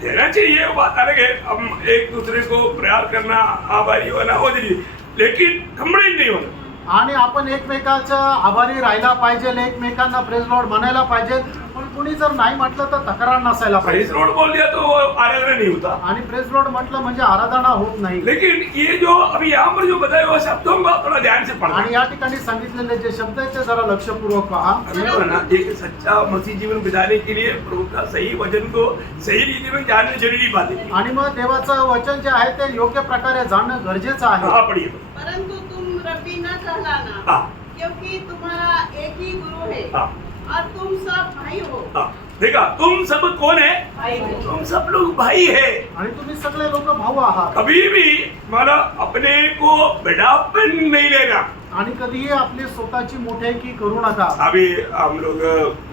देना चाहिए, वो बात अलग है। हम एक दूसरे को प्यार करना, आभारी होना हो जाइए, लेकिन कपड़े नहीं होना। आणि आपण एकमेकांचा आभारी राहायला पाहिजे, एकमेकांना प्रेज लॉर्ड म्हणायला पाहिजे. पण कुणी जर नाही म्हटलं तर तक्रार नसायला प्राइस पाहिजे. नोट बोल दिया तो वो आराधना नहीं होता। आणि प्रेज लॉर्ड म्हटलं म्हणजे आराधना होत नाही. लेकिन ये जो अभी यहाँ पर जो बताया हुआ शब्दों का थोड़ा ध्यान से पढ़ना। आणि या ठिकाणी सांगितलेले जे शब्द आहेत ते जरा लक्षपूर्वक पहा. हमें ना एक सच्चा मसीह जीवन बिताने के लिए प्रभु का सही वचन को सही रीति में जानना जरूरी बात है। आणि मग देवाचं वचन जे आहे ते योग्य प्रकारे जाणणं गरजेचं आहे. हाँ पढ़िए। परंतु तुम रब्बी न कहलाना, हाँ। क्योंकि तुम्हारा एक ही गुरु है हाँ। और तुम सब भाई हो। हाँ, देखा, तुम सब कौन है, भाई हो। तुम सब लोग भाई है। आणि तुम्ही सगळे लोक भाऊ आहात. कभी भी मतलब अपने को बड़ापन नहीं लेना। आणि कधीही आपली स्वतःची मोठेकी करू नका. अभी हम लोग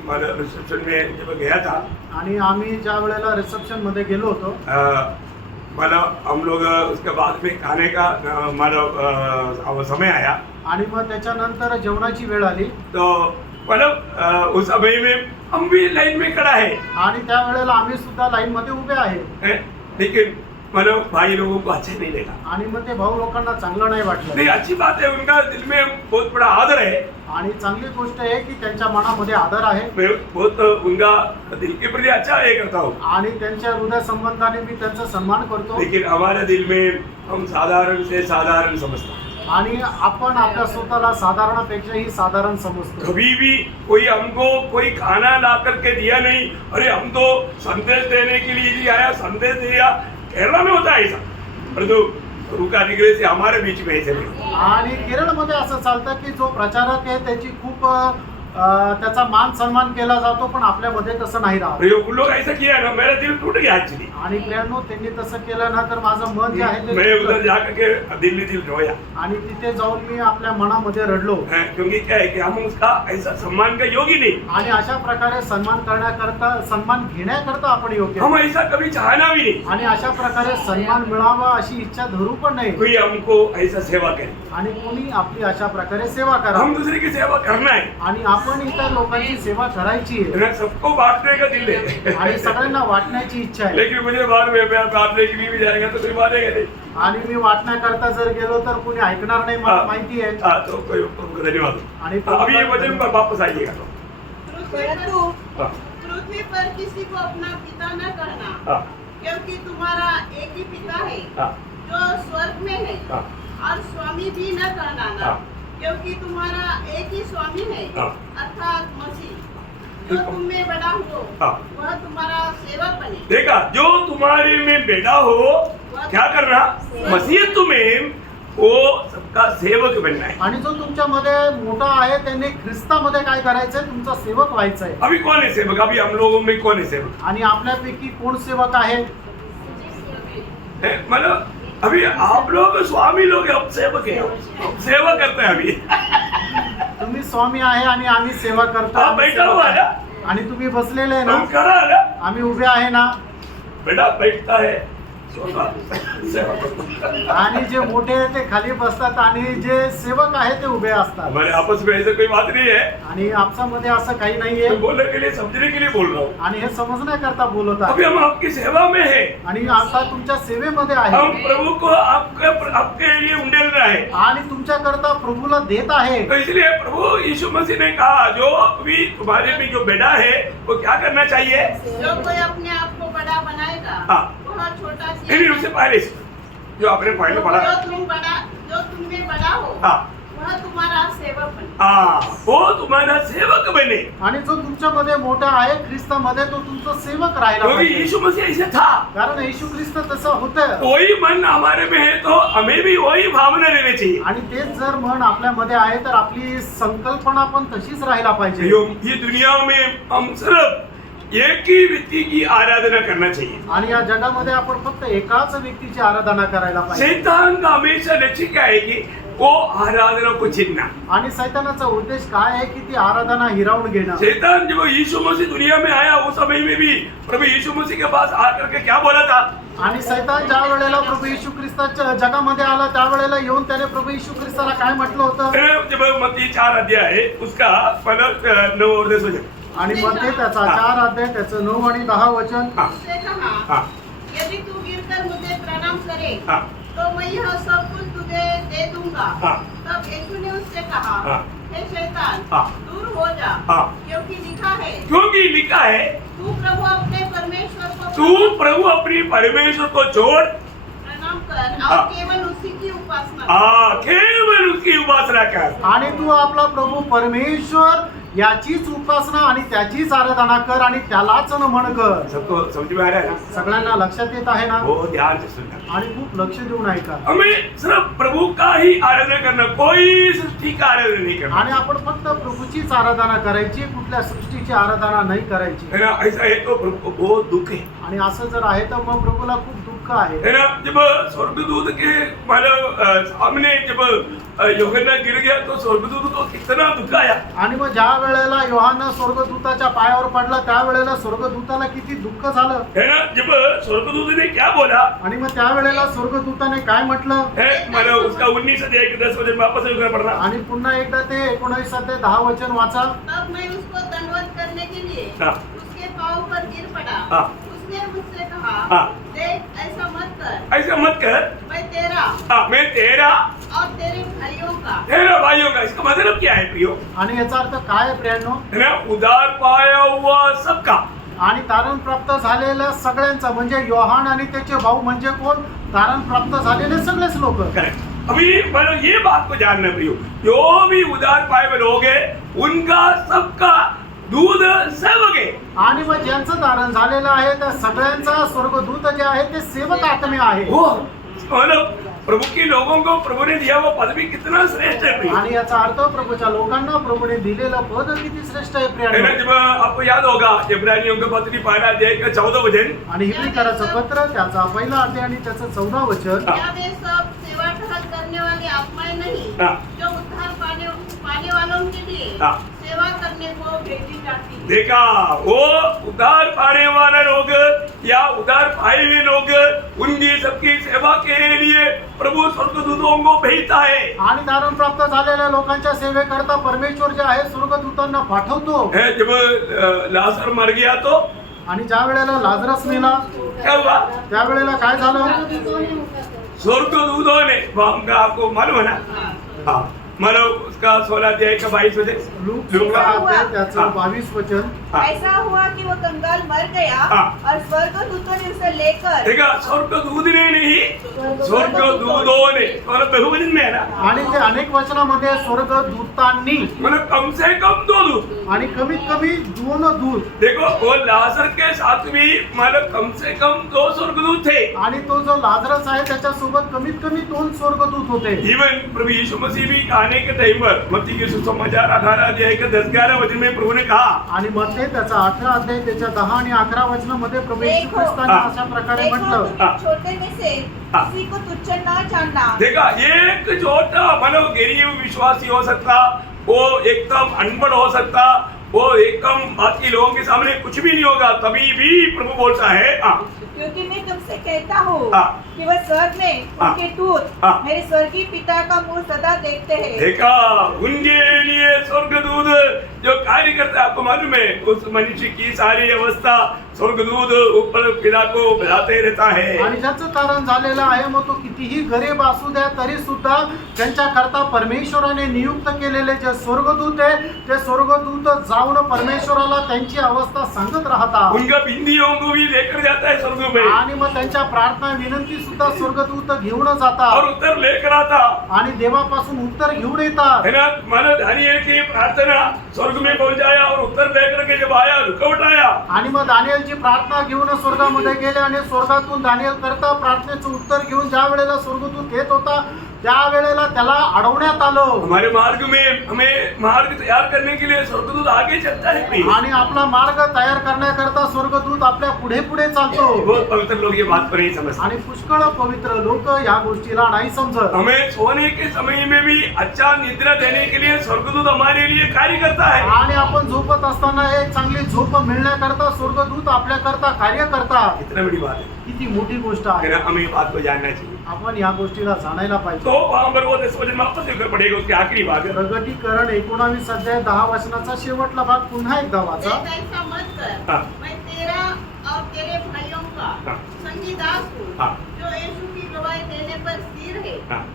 मतलब रिसेप्शन में जब गया था, आणि आम्ही ज्या वेळेला रिसेप्शन मध्ये गेलो होतो, मतलब हम लोग उसके बाद में खाने का मतलब समय आया, आणि मग त्याच्यानंतर जेवणाची वेळ आली. तो मतलब उस समय में हम भी लाइन में खड़ा है, आणि त्या वेळेला आम्ही सुद्धा लाईन मध्ये उभे आहे. हैं? लेकिन मतलब भाई लोगों को अच्छा नहीं लगा। आणि मग ते भाऊ लोकांना चांगलं नाही वाटलं. नहीं, अच्छी बात है, उनका दिल में बहुत बड़ा आदर है, आणि चांगली गोष्ट आहे की त्यांच्या मनामध्ये आदर आहे मैं बहुत उनका दिल के प्रति अच्छा ये करता हूँ। आणि त्यांच्या हृदय संबंधाने मी त्यांचा सन्मान करतो. लेकिन हमारे दिल में हम साधारण से साधारण समझते हैं। आणि आपण आपल्या स्वतःला साधारणापेक्षाही साधारण समजतो. कभी भी कोई हमको कोई खाना ला करके दिया नहीं, अरे हम तो संदेश देने के लिए ही आया, संदेश दिया। केरला में होता है ऐसा, परंतु गुरु का निग्रह से हमारे बीच में ऐसे नहीं। आणि केरळमध्ये असं चालतं की जो प्रचारक आहे त्याची खूप त्याचा मान सन्मान केला जातो, पण आपल्यामध्ये तसं नाही राहत. अरे उन लोग ऐसा किया ना, मेरा दिल टूट गया एक्चुअली। आणि प्रियांनो, त्यांनी तसं केलं ना तर माझं मन जे आहे मैं ते उधर जाकर के दिल रोया, आणि तिथे जाऊन मी आपल्या मनामध्ये रडलो. क्योंकि क्या है कि हम उसका ऐसा सम्मान का योग्य नहीं, आणि अशा प्रकारे सन्मान घेण्याकरता आपण योग्य हम ऐसा कभी चाहना भी नहीं। आणि अशा प्रकारे सन्मान मिळावा अशी इच्छा धरू पण नाही. कोई हमको ऐसा सेवा करे, आणि कोणी आपली अशा प्रकारे सेवा करा, हम दूसरे की सेवा करना है, आणि आपण इतर लोकांची सेवा करायची आहे, सबको बांटने का दिल है। आणि सगळ्यांना वाटण्याची इच्छा आहे. लेकिन मुझे बाद में बांटने के लिए भी जाएगा तो कोई बांटेगा नहीं। आणि मी वाटण्याकरता जर गेलो तर कोणी ऐकणार नाही, मला माहिती आहे. तो कोई प्रभु का धन्यवाद। आणि अभी ये वचन पर वापस आइएगा तो। परंतु हाँ, पृथ्वी पर किसी को अपना पिता न करना, हाँ, क्योंकि तुम्हारा एक ही पिता है हाँ, जो स्वर्ग में है, हाँ, और स्वामी भी न करना ना, हाँ। क्योंकि तुम्हारा एक ही स्वामी है, हाँ। अर्थात मसीह। जो तुम में बड़ा हो हाँ। वह तुम्हारा सेवक बने। देखा, जो तुम्हारे में बेटा हो क्या करना, मसीह तुम्हें वो सबका सेवक बनना है। आणि जो तुमच्यामध्ये मोठा आहे त्याने ख्रिस्तामध्ये काय करायचंय, तुमचा सेवक व्हायचा आहे. अभी कौन है सेवक, अभी हम लोगों में कौन है सेवक आणि आपल्यापैकी कोण सेवक आहे? मतलब अभी आप लोग स्वामी लोग हैं, हम सेवक है, हम सेवा करते हैं अभी। तुम्ही स्वामी आहे आणि आम्ही सेवा करतो. आप बैठा हुआ है ना, आणि तुम्ही बसलेले आहे ना, हम खड़ा है ना, आम्ही उभे आहे ना. बेटा बैठता है सोता, सेवा करता है। आणि जे मोठे आहे ते खाली बसतात आणि जे सेवक आहे ते उभे असतात. हमारे आपस में ऐसे कोई बात नहीं है, आणि आपसामध्ये असं काही नाहीये. मैं बोलने के लिए समझने के लिए बोल रहा हूँ। आणि हे समजण्याकरता बोलत अभी आहे. हम आपकी सेवा में है, आणि आता तुमच्या सेवेमध्ये हम आहे प्रभु को आपके लिए उंडेल रहा है। आणि तुमच्याकरता प्रभूला देत आहे. तो इसलिए प्रभु यीशु मसीह ने कहा, जो भी तुम्हारे में जो बेटा है वो क्या करना चाहिए। जो कोई अपने आप को बड़ा बनाएगा, हाँ। वह छोटा नहीं, उससे पहले से जो आपने पहले पढ़ा, जो तुम में बड़ा हो हाँ, वह तुम्हारा सेवक बने। हाँ, वो तुम्हारा सेवक बने, आणि जो तुमच्यामध्ये मोठा आहे ख्रिस्तामध्ये तो तुमचा सेवक राहिला क्योंकि पाहिजे. यीशु मसीह ऐसे था। कारण येशू ख्रिस्त तसं होतं. वही मन हमारे में है तो हमें भी वही भावना रहनी चाहिए। आणि तेच जर मन आपल्यामध्ये आहे तर आपली संकल्पना पण तशीच राहायला पाहिजे. ये दुनिया में हम सिर्फ एक ही व्यक्ति की आराधना करना चाहिए। आणि या जगामध्ये आपण फक्त एकाच व्यक्तीची आराधना करायला पाहिजे. शैतान का हमेशा लक्ष्य क्या है कि वो आराधना को छीनना। आणि सैतानाचा उद्देश काय आहे की ती आराधना हिरावून घेणं. शैतान जब यीशु मसीह दुनिया में आया उस समय में भी प्रभु यीशु मसीह के पास आकर के क्या बोला था। आणि सैतान ज्या वेळेला प्रभू येशू ख्रिस्ताच्या जगामध्ये आला त्यावेळेला येऊन त्याने प्रभू येशू ख्रिस्ताला काय म्हटलं होतं. जब मत्ती 4 अध्याय है उसका 9 और 10 वचन, आणि मध्ये त्याचा 4 अध्याय त्याचं 9 आणि 10 वचन. हाँ, उसने कहा, हाँ, यदि तू गिरकर मुझे प्रणाम करे हाँ, तो मैं यह सब कुछ तुझे दे दूंगा। हाँ। तब यीशु ने उससे कहा, हाँ। हे शैतान, हाँ। दूर हो जा, हाँ। क्योंकि लिखा है, क्योंकि लिखा है तू प्रभु अपने परमेश्वर को तू प्रभु अपनी परमेश्वर को छोड़, प्रणाम कर हाँ। और केवल उसी की उपासना कर। केवल उसकी उपासना कर। आणि तू आपला प्रभू परमेश्वर याचीच उपासना आणि त्याचीच आराधना कर आणि त्यालाच नमन कर. सबको समझ में आ रहा है ना। सगळ्यांना लक्षात येत आहे ना. वो ध्यान से सुनना, आणि खूप लक्ष देऊन ऐका. हमें सिर्फ प्रभु का ही आराधना करना, कोई सृष्टि का आराधना नहीं करना आणि आपण फक्त प्रभूचीच आराधना करायची, कुठल्या सृष्टीची आराधना नाही करायची. है ना। ऐसा है तो प्रभु को बहुत दुख है आणि असं जर आहे तर मग प्रभूला खूप दुःख आहे. है ना। जब स्वर्गदूत के मतलब सामने जब यूहन्ना गिर गया तो स्वर्गदूत को कितना दुख आया। आणि मग ज्या वेळेला योहान स्वर्गदूताच्या पायावर पडला त्यावेळेला स्वर्गदूताला किती दुःख झालं. है ना। जब स्वर्गदूत ने क्या बोला आणि मग त्यावेळेला स्वर्गदूताने काय म्हटलं. है, मतलब उसका 19 अध्याय 10 वचन वापस करना पड़ रहा। आणि पुन्हा एकदा ते 19 ते 10 वचन वाचा. तब मैं उसको दंडवत करने के लिए हाँ। उसके पाँव पर गिर पड़ा। हाँ। उसने मुझसे कहा, हाँ। देख ऐसा मत कर, कर, ऐसा मत कर। मैं तेरा मैं तेरा और तेरे भाइयों का तेरा भाइयों का, इसका मतलब क्या है प्रियो? आणि याचा अर्थ काय आहे प्रियांनो? है ना, उधार पाया हुआ सबका। आणि तारण प्राप्त झालेल्या सगळ्यांचा म्हणजे योहान आणि त्याचे भाऊ म्हणजे कोण? तारण प्राप्त झालेले सगळेच लोक। करेक्ट। अभी मतलब ये बात को जानना प्रियो, जो भी उधार पाए हुए लोग हैं उनका सबका दूध सेवक है। आणि मग ज्यांचं तारण झालेलं आहे त्या सगळ्यांचा स्वर्गदूत जे आहे ते सेवक आत्मे आहे। वो मतलब प्रभु के लोगों को प्रभु ने दिया वो पद भी कितना श्रेष्ठ है प्रियो। आणि याचा अर्थ प्रभूच्या लोकांना प्रभूने दिलेलं पद किती श्रेष्ठ आहे है ना, प्रियांनो। जब आपको याद होगा इब्रानियों के पत्र की पहला अध्याय का 14 वचन, आणि हिब्रीकराचं पत्र त्याचा पहिला अध्याय आणि त्याचं 14 वचन। क्या वे सब सेवा टहल करने वाली आत्माएं नहीं हाँ। जो उद्धार पाने वालों के लिए हाँ। सेवा करने को भेजी जाती है। देखा, वो उधार पाने वाले लोग या उधार पाए हुए लोग उनकी सबकी सेवा के लिए प्रभु स्वर्गदूतों को भेजता है। आणि तारण प्राप्त झालेल्या लोकांच्या सेवेकरता परमेश्वर जे आहे स्वर्गदूतांना पाठवतो। है, जब लाजर मर गया तो आणि ज्या वेळेला लाजरस मेला क्या हुआ? त्यावेळेला काय झालं? स्वर्गदूतों ने उठा कर स्वर्गदूतों ने, वो हमका आपको मालूम है ना? हाँ, मतलब उसका 16 अध्याय का 22 वचन, लूक लूका, अध्याय त्याचं 22 वचन। हाँ। ऐसा हुआ कि वो कंगाल मर गया हाँ। और स्वर्गदूतों ने उसे लेकर देखा, स्वर्गदूत ने नहीं, स्वर्गदूतों ने, मतलब बहुवचन में है ना, आणि ते अनेक वचनामध्ये स्वर्गदूतांनी मतलब कम से कम 2 दूत। आणि कमीत कमी 2 दूत। देखो, वो लाजर के साथ भी मतलब कम से कम 2 स्वर्गदूत थे। आणि तो जो लाजरस आहे त्याच्या सोबत कमीत कमी 2 स्वर्गदूत होते। इवन प्रभु यीशु मसीह भी आने के टाइम पर मत्ती के सुसमाचार 18 अध्याय के 10-11 वचन में प्रभु ने कहा, आणि मध्ये त्याचा 18 अध्याय त्याच्या 10 आणि 11 वचनामध्ये प्रभू येशू देखो, ख्रिस्ताने हाँ। अशा प्रकारे देखो म्हटलं। तुम छोटे में से हाँ। किसी को तुच्छ ना जानना। देखा, एक छोटा मतलब गरीब विश्वासी हो सकता, वो एकदम अनपढ़ हो सकता, वो एकदम बाकी लोगों के सामने कुछ भी नहीं होगा, तभी भी प्रभु बोलता है, हाँ, क्योंकि मैं तुमसे कहता हूँ हाँ। कि वह स्वर्ग में हाँ। उनके दूत हाँ। मेरे स्वर्गीय पिता का मुंह सदा देखते हैं। देखा, उनके लिए स्वर्गदूत जो कार्य करता है, आपको मालूम है उस मनुष्य की सारी अवस्था स्वर्गदूत ऊपर पिता को बताते रहता है। आणि ज्याचं तारण झालेलं आहे मग तो कितीही गरीब असू द्या तरी सुद्धा त्यांच्या करता परमेश्वराने नियुक्त केलेले जे स्वर्गदूत आहे ते स्वर्गदूत जाऊन परमेश्वराला त्यांची अवस्था सांगत राहतात। उनका बिंदियों को भी लेकर जाता है स्वर्ग में, आणि मग त्यांच्या प्रार्थना विनंती सुद्धा स्वर्गदूत घेऊन जातात और उत्तर लेकर आता आणि देवापासून उत्तर घेऊन येतात। है ना। मानो दानिएल की प्रार्थना स्वर्ग में पहुंचाया और उत्तर लेकर के जब आया रुकावट आया, आणि मग दानिएलची प्रार्थना घेऊन स्वर्गामध्ये गेले आणि स्वर्गातून दानिएल करता प्रार्थनेचं उत्तर घेऊन ज्या वेळेला स्वर्गदूत येत होता त्या वेळेला त्याला अडवण्यात आलं। हमारे मार्ग में हमें मार्ग तैयार करने के लिए स्वर्गदूत आगे चलता है प्रिय। आणि आपला मार्ग तयार करण्याकरता स्वर्गदूत आपल्या पुढे पुढे चालतो। बहुत पवित्र लोग ये बात पर नहीं समझते। आणि पुष्कळ पवित्र लोक या गोष्टीला नाही समजत। हमें सोने के समय में भी अच्छा निद्रा देने के लिए स्वर्गदूत हमारे लिए कार्य करता है। आणि आपण झोपत असताना एक चांगली झोप मिळण्याकरता स्वर्गदूत आपल्याकरता कार्य करतात। कितना बड़ी बात है, किती मोठी गोष्ट आहे। हमें ये बात को जानना चाहिए। आपण या गोष्टीला जाणायला पाहिजे। तो वहां पर वो 10 वचन वापस लेकर पड़ेगा, उसके आखिरी भाग है। प्रगटीकरण 19 अध्याय 10 वचनाचा शेवटला भाग पुन्हा एकदा वाचा। देख ऐसा मत कर, हाँ। मैं तेरा और तेरे भाइयों का हाँ। संगी दास हूँ, हाँ। जो यीशु की गवाही देने पर स्थिर है। हाँ।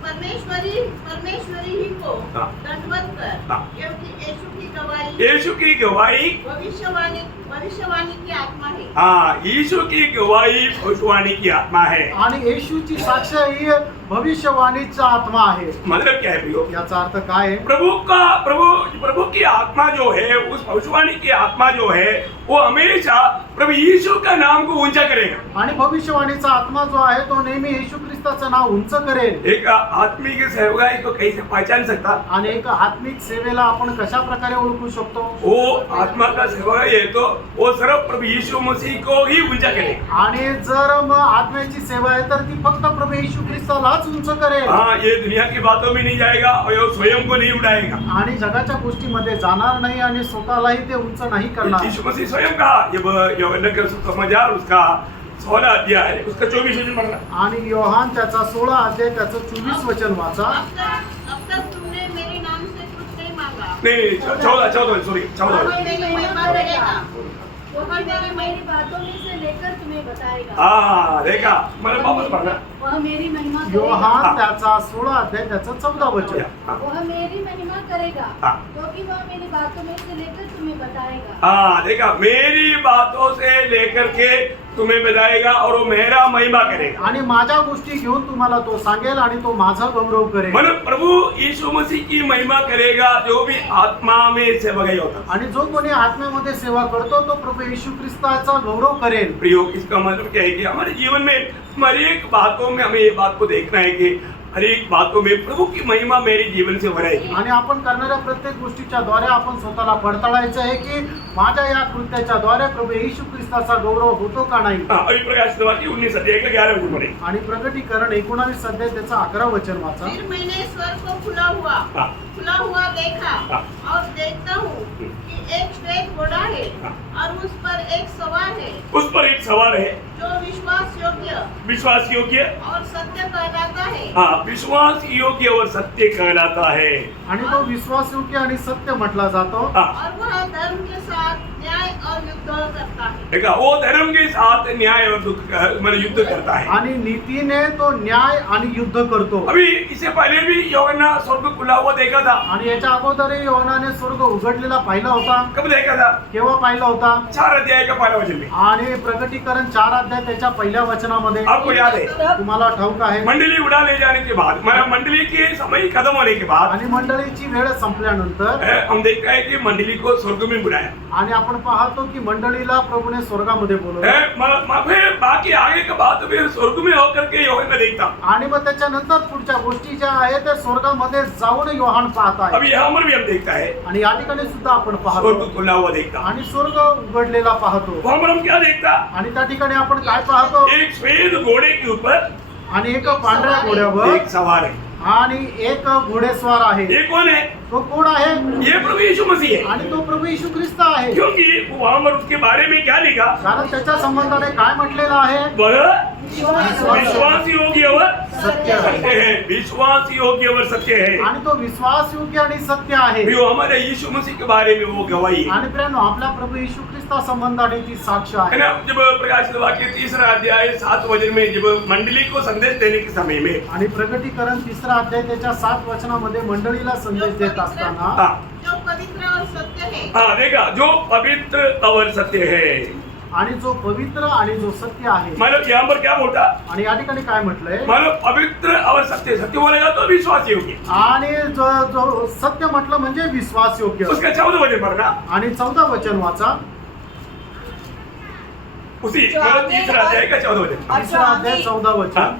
परमेश्वरी ही को हाँ। दंडवत कर, हाँ। क्योंकि यीशु की गवाही यीशु की गवाही, भविष्यवाणी की आत्मा है। हाँ, यीशु की गवाही भविष्यवाणी की आत्मा है। आणि येशूची साक्ष ही भविष्यवाणीचा आत्मा आहे। मतलब क्या है प्रियो? याचा अर्थ काय आहे? प्रभु की आत्मा जो है, उस भविष्यवाणी की आत्मा जो है, वो हमेशा प्रभु यीशु का नाम को ऊंचा करेगा। आणि भविष्यवाणीचा आत्मा जो आहे तो नेहमी येशू ख्रिस्ताचं नाव उंच करेल। एक आत्मिक सेवकाई को कैसे पहचान सकता? आणि एक आत्मिक सेवेला आपण कशा प्रकारे ओळखू शकतो? वो आत्मा का सेवक है तो वो सिर्फ प्रभु यीशु मसीह को ही ऊंचा करेगा। आणि जर मग आत्म्याची सेवा आहे तर ती फक्त प्रभू येशू ख्रिस्तालाच उंच करेल। हाँ, ये दुनिया की बातों में नहीं जाएगा और ये स्वयं को नहीं उड़ाएगा। आणि जगाच्या गोष्टीमध्ये जाणार नाही आणि स्वतःलाही ते उंच नाही करणार। यीशु मसीह स्वयं कहा, ये यूहन्ना का सुसमाचार उसका 16 अध्याय है, उसका 24 वचन पढ़ना। आणि योहान त्याचा 16 अध्याय त्याचं 24 वचन वाचा। अब तक तुमने मेरे नाम से कुछ नहीं मांगा, नहीं, 14 सॉरी 14 और मेरी महिमा करेगा। मेरी बातों में से लेकर तुम्हें बताएगा। हा देखा मला वापस पडला वह मेरी महिमा योहान करेगा। त्याचा 16 अध्याय त्याचं 14 वचन. वह मेरी महिमा करेगा हाँ। क्योंकि वह मेरी बातों में से लेकर तुम्हें बताएगा। हाँ देखा मेरी बातों से लेकर के तुम्हें बताएगा और वो मेरा महिमा करेगा. आणि माझ्या गोष्टी घेऊन तुम्हाला तो सांगेल आणि तो माझा गौरव करेल. म्हणून प्रभु यीशु मसीह की महिमा करेगा जो भी आत्मा में सेवकाई होता. आणि जो कोणी आत्म्यामध्ये सेवा करतो तो प्रभू येशू ख्रिस्ताचा गौरव करेल. प्रियो इसका मतलब क्या है कि हमारे जीवन में हर एक बातों में हमें ये बात को देखना है कि हर एक बातों में प्रभु की महिमा मेरे जीवन से हो रहेगी. आणि आपण करणाऱ्या प्रत्येक गोष्टीच्या द्वारे आपण स्वतःला पडताळायचं आहे की माझ्या या कृत्याच्या द्वारे प्रभू येशू ख्रिस्ताचा गौरव होतो का नाही. अभी प्रकाश की 19 अध्याय का 11 वचन पढ़े. आणि प्रकटीकरण 19 अध्याय त्याचा 11 वचन वाचा. फिर मैंने स्वर्ग को खुला हुआ देखा हाँ। और देखता हूँ कि एक श्वेत घोड़ा है हाँ। और उस पर एक सवार है उस पर एक सवार है जो विश्वास योग्य और सत्य कहलाता है। हाँ विश्वास योग्य और सत्य कहलाता है. आणि तो विश्वासयोग्य आणि सत्य म्हटला जातो. हाँ और वह धर्म के साथ न्याय और युद्ध करता है। देखा वो धर्म के साथ न्याय और मतलब युद्ध करता है. आणि नीतीने तो न्याय आणि युद्ध करतो. अभी इससे पहले भी यूहन्ना स्वर्ग खुला हुआ देखा था. आणि याच्या अगोदरही योहानाने स्वर्ग उघडलेला पाहिला होता. कब देखा था? केव्हा पाहिला होता? 4 अध्याय का 15 वचन में. आणि प्रकटीकरण 4 अध्याय त्याच्या पहिल्या वचनामध्ये. आपको याद है तुम्हाला ठाऊक आहे. मंडली उड़ा ले जाने के बाद मतलब मंडली के समय खत्म होने के बाद आणि मंडळीची वेळ संपल्यानंतर हम देखते हैं कि मंडली को स्वर्ग में बुलाया. आणि आपण पाहतो की मंडळीला प्रभूने स्वर्गामध्ये बोलवलं. फिर बाकी आगे का बात फिर स्वर्ग में होकर के यूहन्ना देखता. आणि मग त्याच्यानंतर पुढच्या गोष्टी ज्या आहेत त्या स्वर्गामध्ये जाऊन योहान पाहत आहे. अभी यहाँ पर भी हम देखता है आणि या ठिकाणी सुद्धा आपण पाहतो स्वर्ग खुला हुआ देखता. आणि स्वर्ग उघडलेला पाहतो. वहाँ पर हम क्या देखता? आणि त्या ठिकाणी आपण काय पाहतो? एक श्वेत घोड़े के ऊपर आणि एक पांढऱ्या घोड्यावर एक सवार है. आणि एक घोडेस्वार आहे. ये कौन है? तो कोण आहे? ये प्रभु यीशु मसीह है. आणि तो प्रभू येशू ख्रिस्त आहे. क्योंकि वहाँ पर उसके बारे में क्या लिखा? कारण त्याच्या संबंधाने काय म्हटलेलं आहे? वह विश्वास योग्य और सत्य है. विश्वास योग्य और सत्य है. आणि तो विश्वास योग्य आणि सत्य आहे. प्रियो हमारे यीशु मसीह के बारे में वो गवाही है. आणि प्रियानो आपल्या प्रभू येशू ख्रिस्ता संबंधाने ती साक्ष है आहे. ना. जब प्रकाशित वाक्य 3 अध्याय 7 वचन में जब मंडली को संदेश देने के समय में आणि प्रकटीकरण 3 अध्याय त्याच्या 7 वचनामध्ये मंडळीला संदेश देत असताना हाँ जो पवित्र और सत्य है हाँ देखा जो पवित्र और सत्य है. आणि जो पवित्र आणि जो सत्य आहे. मतलब यहाँ पर क्या बोलता? आणि या ठिकाणी काय म्हटलंय? मतलब पवित्र और सत्य. सत्य बोलेगा तो विश्वास योग्य. आणि जो सत्य म्हटलं म्हणजे विश्वास योग्य. उसका 14 वचन पढ़ना. आणि 14 वचन वाचा. उसी 3 अध्याय का 14 वचन. 3 अध्याय 14 वचन.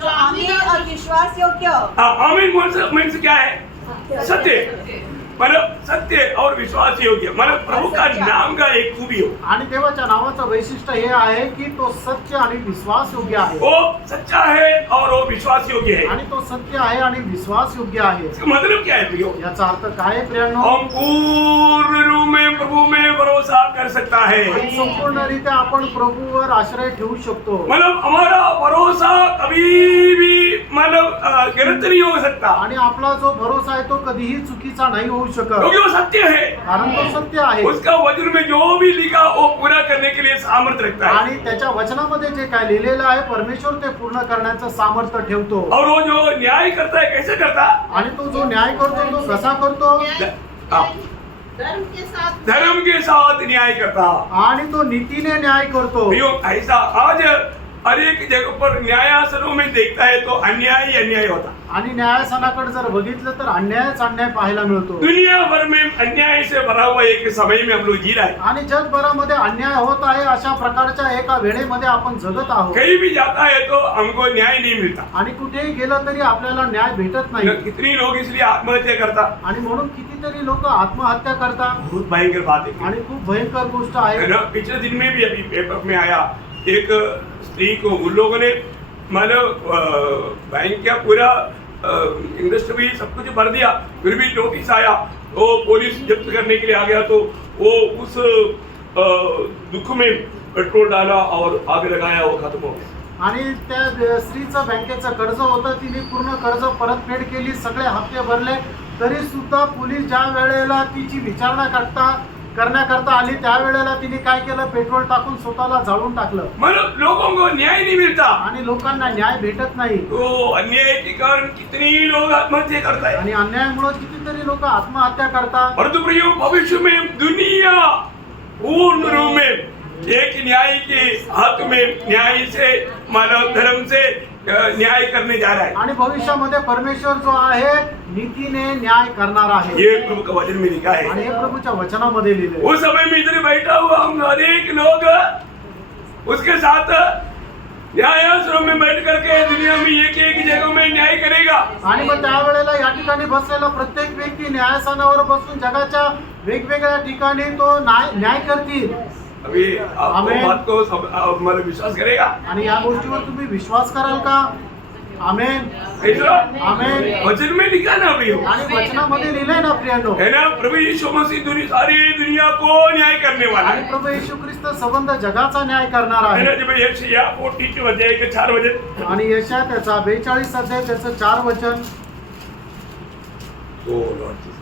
जो आमीन और विश्वास योग्य हाँ आमीन मीन्स क्या है? सत्य. मतलब सत्य और विश्वास योग्य. मतलब प्रभु का नाम का एक खूबी हो. आणि देवाच्या नावाचं वैशिष्ट्य हे आहे की तो सत्य आणि विश्वास योग्य आहे. वो सच्चा है और वो विश्वास योग्य है. आणि तो सत्य आहे आणि विश्वास योग्य आहे. इसका मतलब क्या है प्रियो? याचा अर्थ काय आहे प्रियांनो? हम पूर्ण रूप में प्रभु में भरोसा कर सकता है. आणि संपूर्णरित्या आपण प्रभूवर आश्रय ठेवू शकतो. मतलब हमारा भरोसा कभी भी मतलब गलत नहीं हो सकता. आणि आपला जो भरोसा आहे तो कधीही चुकीचा नाही होऊ शकत. क्योंकि वो सत्य है. कारण तो सत्य आहे. उसका वचन में जो भी लिखा वो पूरा करने के लिए सामर्थ्य रखता है. आणि त्याच्या वचनामध्ये जे काय लिहिलेलं आहे परमेश्वर ते पूर्ण करण्याचं सामर्थ्य ठेवतो. और वो जो न्याय करता है कैसे करता? आणि तो जो न्याय करतो तो कसा करतो? धर्म के साथ न्याय करता. आणि तो नीतीने न्याय करतो. ऐसा आज हर एक जगह पर न्यायासनों में देखता है तो अन्याय ही अन्याय होता. आणि न्यायासनाकडे जर बघितलं तर अन्यायच अन्याय पाहायला मिळतो. दुनिया भर में अन्याय से भरा हुआ एक समय में हम लोग जी रहे हैं. आणि जगभरामध्ये अन्याय होत आहे अशा प्रकारच्या एका वेळेमध्ये आपण जगत आहोत. कहीं भी जाता है तो हमको न्याय नहीं मिलता. आणि कुठेही गेलं तरी आपल्याला न्याय भेटत नाही. कितनी लोग इसलिए आत्महत्या करता. आणि म्हणून कितीतरी लोक आत्महत्या करतात. बहुत भयंकर बात है. आणि खूप भयंकर गोष्ट आहे. पिछले दिन में भी अभी पेपर में आया एक स्त्री को उन लोगों ने मतलब बैंक का पूरा इंडस्ट्री भी सब कुछ भर दिया फिर भी नोटिस आया तो पुलिस जब्त करने के लिए आ गया तो वो उस दुख में पेट्रोल डाला और आग लगाया वो खत्म हो गया. आणि त्या स्त्रीचं बँकेचं कर्ज होतं तिने पूर्ण कर्ज परतफेड केली सगळे हप्ते भरले तरी सुद्धा पोलीस ज्या वेळेला तिची विचारणा करण्याकरता आली त्यावेळेला तिने काय केलं, पेट्रोल टाकून स्वतःला जाळून टाकलं मतलब लोगों को न्याय नहीं मिलता। आणि लोकांना न्याय भेटत नाही तो अन्याय के कारण कितने ही लोग आत्महत्या करता है। आणि अन्यायामुळे कितीतरी लोक आत्महत्या करतात। परंतु प्रियो, भविष्य में दुनिया पूर्ण रूप में एक न्याय के हाथ में न्याय से, मानव धर्म से न्याय करने जा रहा है। आणि भविष्यामध्ये परमेश्वर जो आहे नीतीने न्याय करणार आहे, ये प्रभु का वचन में लिखा आणि है। हे प्रभूच्या वचनामध्ये लिहिले। उस समय में इधर बैठा हुआ हम अनेक लोग उसके साथ न्यायासनों में बैठ करके दुनिया में एक एक जगह में न्याय करेगा। आणि मग त्यावेळेला या ठिकाणी बसलेला प्रत्येक व्यक्ती न्यायासनावर बसून जगाच्या वेगवेगळ्या ठिकाणी तो न्याय करतील। अभी आप आमेन। बात को मतलब विश्वास करेगा? आणि या गोष्टीवर तुम्ही विश्वास कराल का? आमेन, आमेन। वचन में लिखा ना प्रियो, आणि वचनामध्ये लिहिलंय ना प्रियानो, है ना, प्रभु यीशु मसीह सारी दुनिया को न्याय करने वाला आणि है। प्रभू येशू ख्रिस्त संबंध जगाचा न्याय करणार है ना, आहे। जब यशायाह 42 अध्याय के 4 वचन, आणि यशया त्याचा 42 अध्याय त्याचं 4 वचन, ओ लॉर्ड जीसस,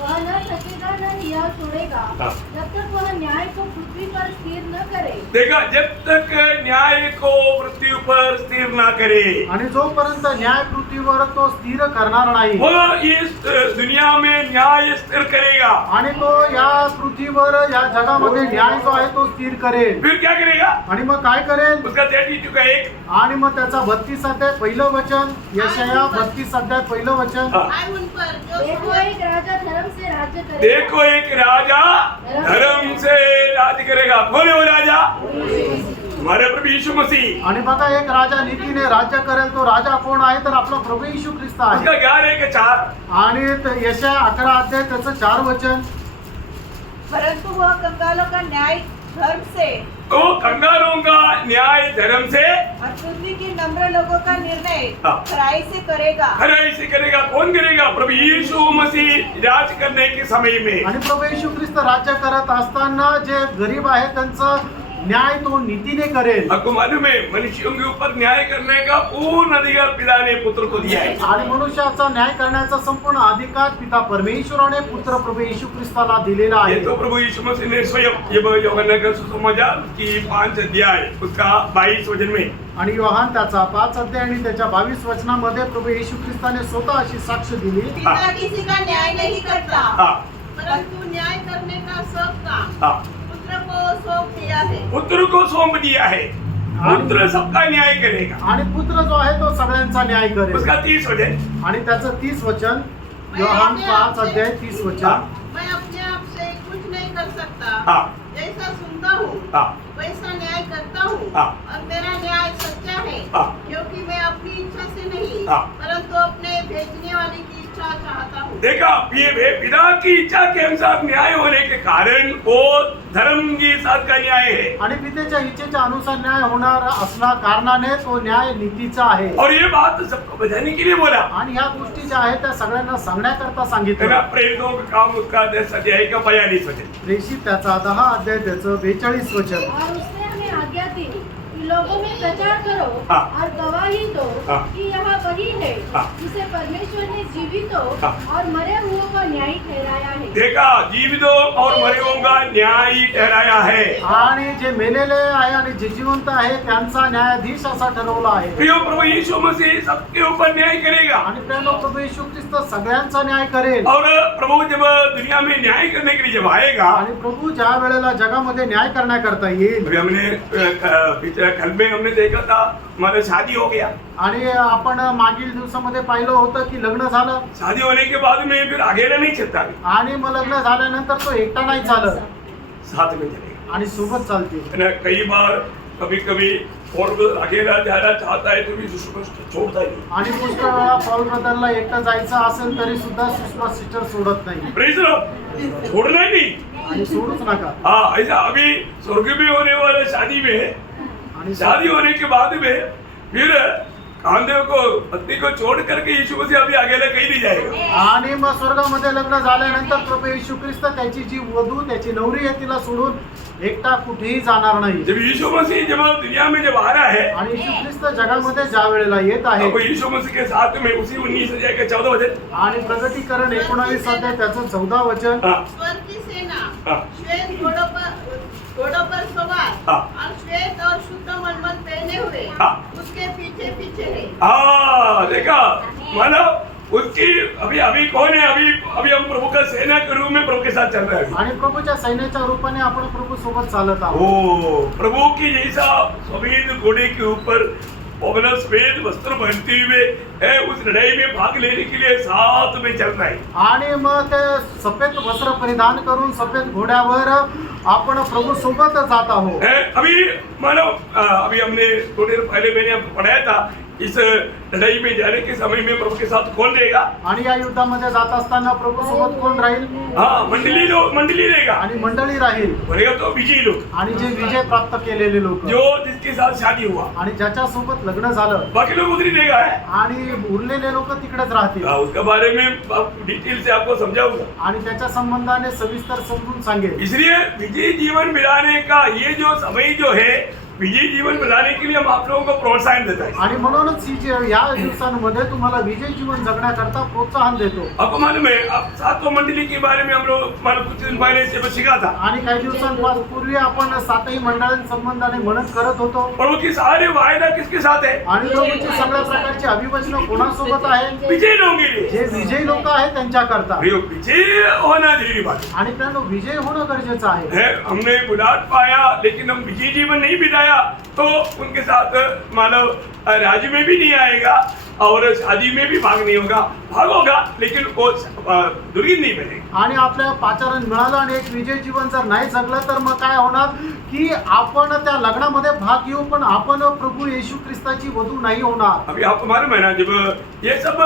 वह न थकेगा न हियाव छोड़ेगा हाँ। जब तक वह न्याय को पृथ्वी पर स्थिर न करे। देखा, जब तक न्याय को पृथ्वी पर स्थिर ना करे, आणि जोपर्यंत न्याय पृथ्वीवर तो स्थिर करणार नाही, वो इस दुनिया में न्याय स्थिर करेगा। आणि तो या पृथ्वीवर या जगामध्ये न्याय जो आहे तो स्थिर करेल। फिर क्या करेगा? आणि मग काय करेल? उसका 32 का 1, आणि मग त्याचा 32 अध्याय पहिलं वचन, यशया 32 अध्याय पहिलं वचन, हाँ। आए उन पर जो देखो एक राजा धर्म से राज्य करेगा। देखो एक राजा धर्म से राज करेगा। कौन है वो राजा? हमारे प्रभु यीशु मसीह। आणि बघा, एक राजा नीतीने राज्य करेल। तो राजा कोण आहे? तर आपला प्रभू येशू ख्रिस्त उसका आहे। 11 के 4, आणि यशया 11 अध्याय त्याचं 4 वचन, परंतु वह कंगालों का न्याय धर्म से तो कंगालों का न्याय धर्म से और पृथ्वी के नम्र लोगों का निर्णय हाँ। खराई से करेगा। खराई से करेगा। कौन करेगा? प्रभु यीशु मसीह राज करने के समय में। आणि प्रभू येशू ख्रिस्त राज्य करत असताना जे गरीब आहे त्यांचं न्याय तो नीतीने करेल। आपको मालूम है, मनुष्यों के ऊपर न्याय करने का पूर्ण अधिकार पिता ने पुत्र को दिया है। आणि मनुष्याचा न्याय करण्याचा संपूर्ण अधिकार पिता परमेश्वराने पुत्र प्रभु येशू ख्रिस्ताला दिलेला ये आहे। तो प्रभु यीशु मसीह ने स्वयं, ये यूहन्ना का सुसमाचार की 5 अध्याय उसका 22 वचन में, आणि योहान त्याचा 5 अध्याय आणि त्याच्या 22 वचनामध्ये प्रभु येशू ख्रिस्ताने स्वतः अशी साक्ष दिली। पिता किसी का न्याय नहीं करता, हाँ परंतु न्याय करने का सब काम हाँ, पुत्र को सौंप दिया है। पुत्र को सौंप दिया है। पुत्र सबका न्याय करेगा। आणि पुत्र जो आहे तो सगळ्यांचा न्याय करेल। उसका 30 वचन, आणि त्याचं 30 वचन, योहान 5 अध्याय 30 वचन, मैं अपने आप से कुछ नहीं कर सकता, हाँ जैसा सुनता हूँ हाँ वैसा न्याय करता हूँ, हाँ। और मेरा न्याय सच्चा है, हाँ। क्योंकि मैं अपनी इच्छा से नहीं हाँ। परंतु अपने भेजने वाले की इच्छा चाहता हूँ। देखा, ये पिता की इच्छा के अनुसार न्याय होने के कारण वो धर्म के साथ का न्याय है। आणि पितेच्या इच्छेच्या अनुसार न्याय होणार असल्या कारणाने तो न्याय नीतीचा आहे। और ये बात सबको बजाने के लिए बोला, आणि ह्या गोष्टी ज्या आहेत त्या सगळ्यांना सांगण्याकरता है ना। सांगितलं। प्रेरितों का काम उसका 10 अध्याय का 42 वचन, प्रेषित त्याचा 10 अध्याय त्याचं 42 वचन, और उसने हमें आज्ञा दी कि लोगों में प्रचार करो हाँ। और गवाही दो हाँ। कि यह वही है हाँ। जिसे परमेश्वर ने जीवितों हाँ। और मरे हुओं का न्याय ठहराया है। देखा, जीवितों और मरेओं का न्याय ठहराया है। आणि जे मेलेले आहे आणि जे जिवंत आहे त्यांचा न्यायाधीश असा ठरवला आहे। प्रिय प्रभु यीशु मसीह सबके ऊपर न्याय करेगा। आणि प्रिय प्रभू येशू ख्रिस्त सगळ्यांचा न्याय करेल। और प्रभु जब दुनिया में न्याय करने के लिए जब आएगा, आणि प्रभू ज्या वेळेला जगामध्ये न्याय करण्याकरता येईल, अभी हमने कल में हमने देखा था, हमारा शादी हो गया। आणि आपण मागील दिवसामध्ये पाहिलं होतं की लग्न झालं शादी होने के बाद में फिर अकेला नहीं चलता, आणि मग लग्न झाल्यानंतर तो एकटा नाही चालत साथ में चलेगा। आणि सोबत चालते। है ना, कई बार कभी कभी और अकेला जाना चाहता है तो भी उसको छोड़ता ही नहीं। आणि पुष्कळ वेळा पॉल ब्रदरला एकटा जायचं असेल तरी सुद्धा सुषमा सिस्टर सोडत नाही। प्रेज लॉर्ड, छोड़ना ही नहीं। आणि सोडूच नका। हाँ, ऐसा अभी स्वर्ग में होने वाला शादी में, आणि शादी होने के बाद में फिर कामदेव को पत्नी को छोड़ करके यीशु मसीह अभी अकेला कहीं नहीं जाएगा। आणि मग स्वर्गामध्ये लग्न झाल्यानंतर प्रभू येशू ख्रिस्त त्याची जी वधू त्याची नवरी आहे तिला सोडून एकटा कुठेही जाणार नाही। जब यीशु मसीह जब दुनिया में जब आ रहा है, आणि येशू ख्रिस्त जगामध्ये ज्या वेळेला येत आहे, तो यीशु मसीह के साथ में उसी 19 अध्याय के 14 वचन, आणि प्रगटीकरण 19 अध्याय त्याचं 14 वचन, हाँ स्वर्ग की सेना हाँ। श्वेत घोड़ों पर सवार हाँ। और श्वेत और शुद्ध मलमल पहने हुए हाँ। उसके पीछे पीछे है। देखा मानो उसकी अभी अभी कौन है? अभी हम प्रभु का सेना के रूप में प्रभु के साथ चल रहे हैं। आणि प्रभूच्या सैन्याच्या रूपाने आपण प्रभू सोबत चालत आहोत. ओ प्रभु की जैसा सफेद घोड़े के ऊपर पवन सफेद वस्त्र पहनते हुए है, उस लड़ाई में भाग लेने के लिए साथ में चल रहा है. आणि मग ते सफेद वस्त्र परिधान करून सफेद घोड्यावर आपण प्रभु सोबत जात आहोत. अभी मानो अभी हमने थोड़ी देर पहले मैंने आपको पढ़ाया था, इस लड़ाई में जाने के समय में प्रभु के साथ कौन रहेगा? आणि या युद्धामध्ये जात असताना प्रभु सोबत कोण राहील? हाँ, मंडली रहेगा. आणि मंडळी राहील. बोलेगा तो विजयी लोग, आणि जे विजय प्राप्त केलेले लोक, जो जिसके साथ शादी हुआ, आणि ज्याच्या सोबत लग्न झालं, बाकी लोग उधर ही रहेगा है. आणि उरलेले लोक तिकडेच राहतील. उसके बारे में डिटेल से आपको समझाऊंगा. आणि त्याच्या संबंधाने सविस्तर समजून सांगेल. इसलिए विजयी जीवन मिलाने का ये जो समय जो है, विजयी जीवन मिलाने के लिए हम आप लोगों को प्रोत्साहन देता है. आणि म्हणूनच ही या दिवसांमध्ये तुम्हाला विजय जीवन जगण्याकरता प्रोत्साहन देतो. आपको मालूम है, अब सातों मंडली के बारे में हम लोग मालूम कुछ दिन पहले से सीखा था. आणि काही दिवसांपूर्वी आपण सातही मंडळांसंबंधाने मनन करत होतो. प्रभु की सारे वायदा किसके साथ है? आणि प्रभूची सगळ्या प्रकारची अभिवचनं कोणासोबत आहे? विजयी लोगों के लिए. जे विजयी लोक आहेत त्यांच्याकरता. विजय होना जरूरी बात है. आणि त्यांना विजय होणं गरजेचं आहे. हमने बुलाहट पाया लेकिन हम विजयी जीवन नहीं बिताया तो उनके साथ मानव राज्य में भी नहीं आएगा और शादी में भी भाग नहीं होगा. भाग होगा लेकिन वो दुर्गीन नहीं बनेगी. आणि आपल्या पाचारण मिळालं आणि एक विजय जीवन जर नाही जगलं तर मग काय होणार की आपण त्या लग्नामध्ये भाग घेऊ पण आपण प्रभू येशू ख्रिस्ताची वधू नाही होणार. अभी आपको मालूम है ना, जब ये सब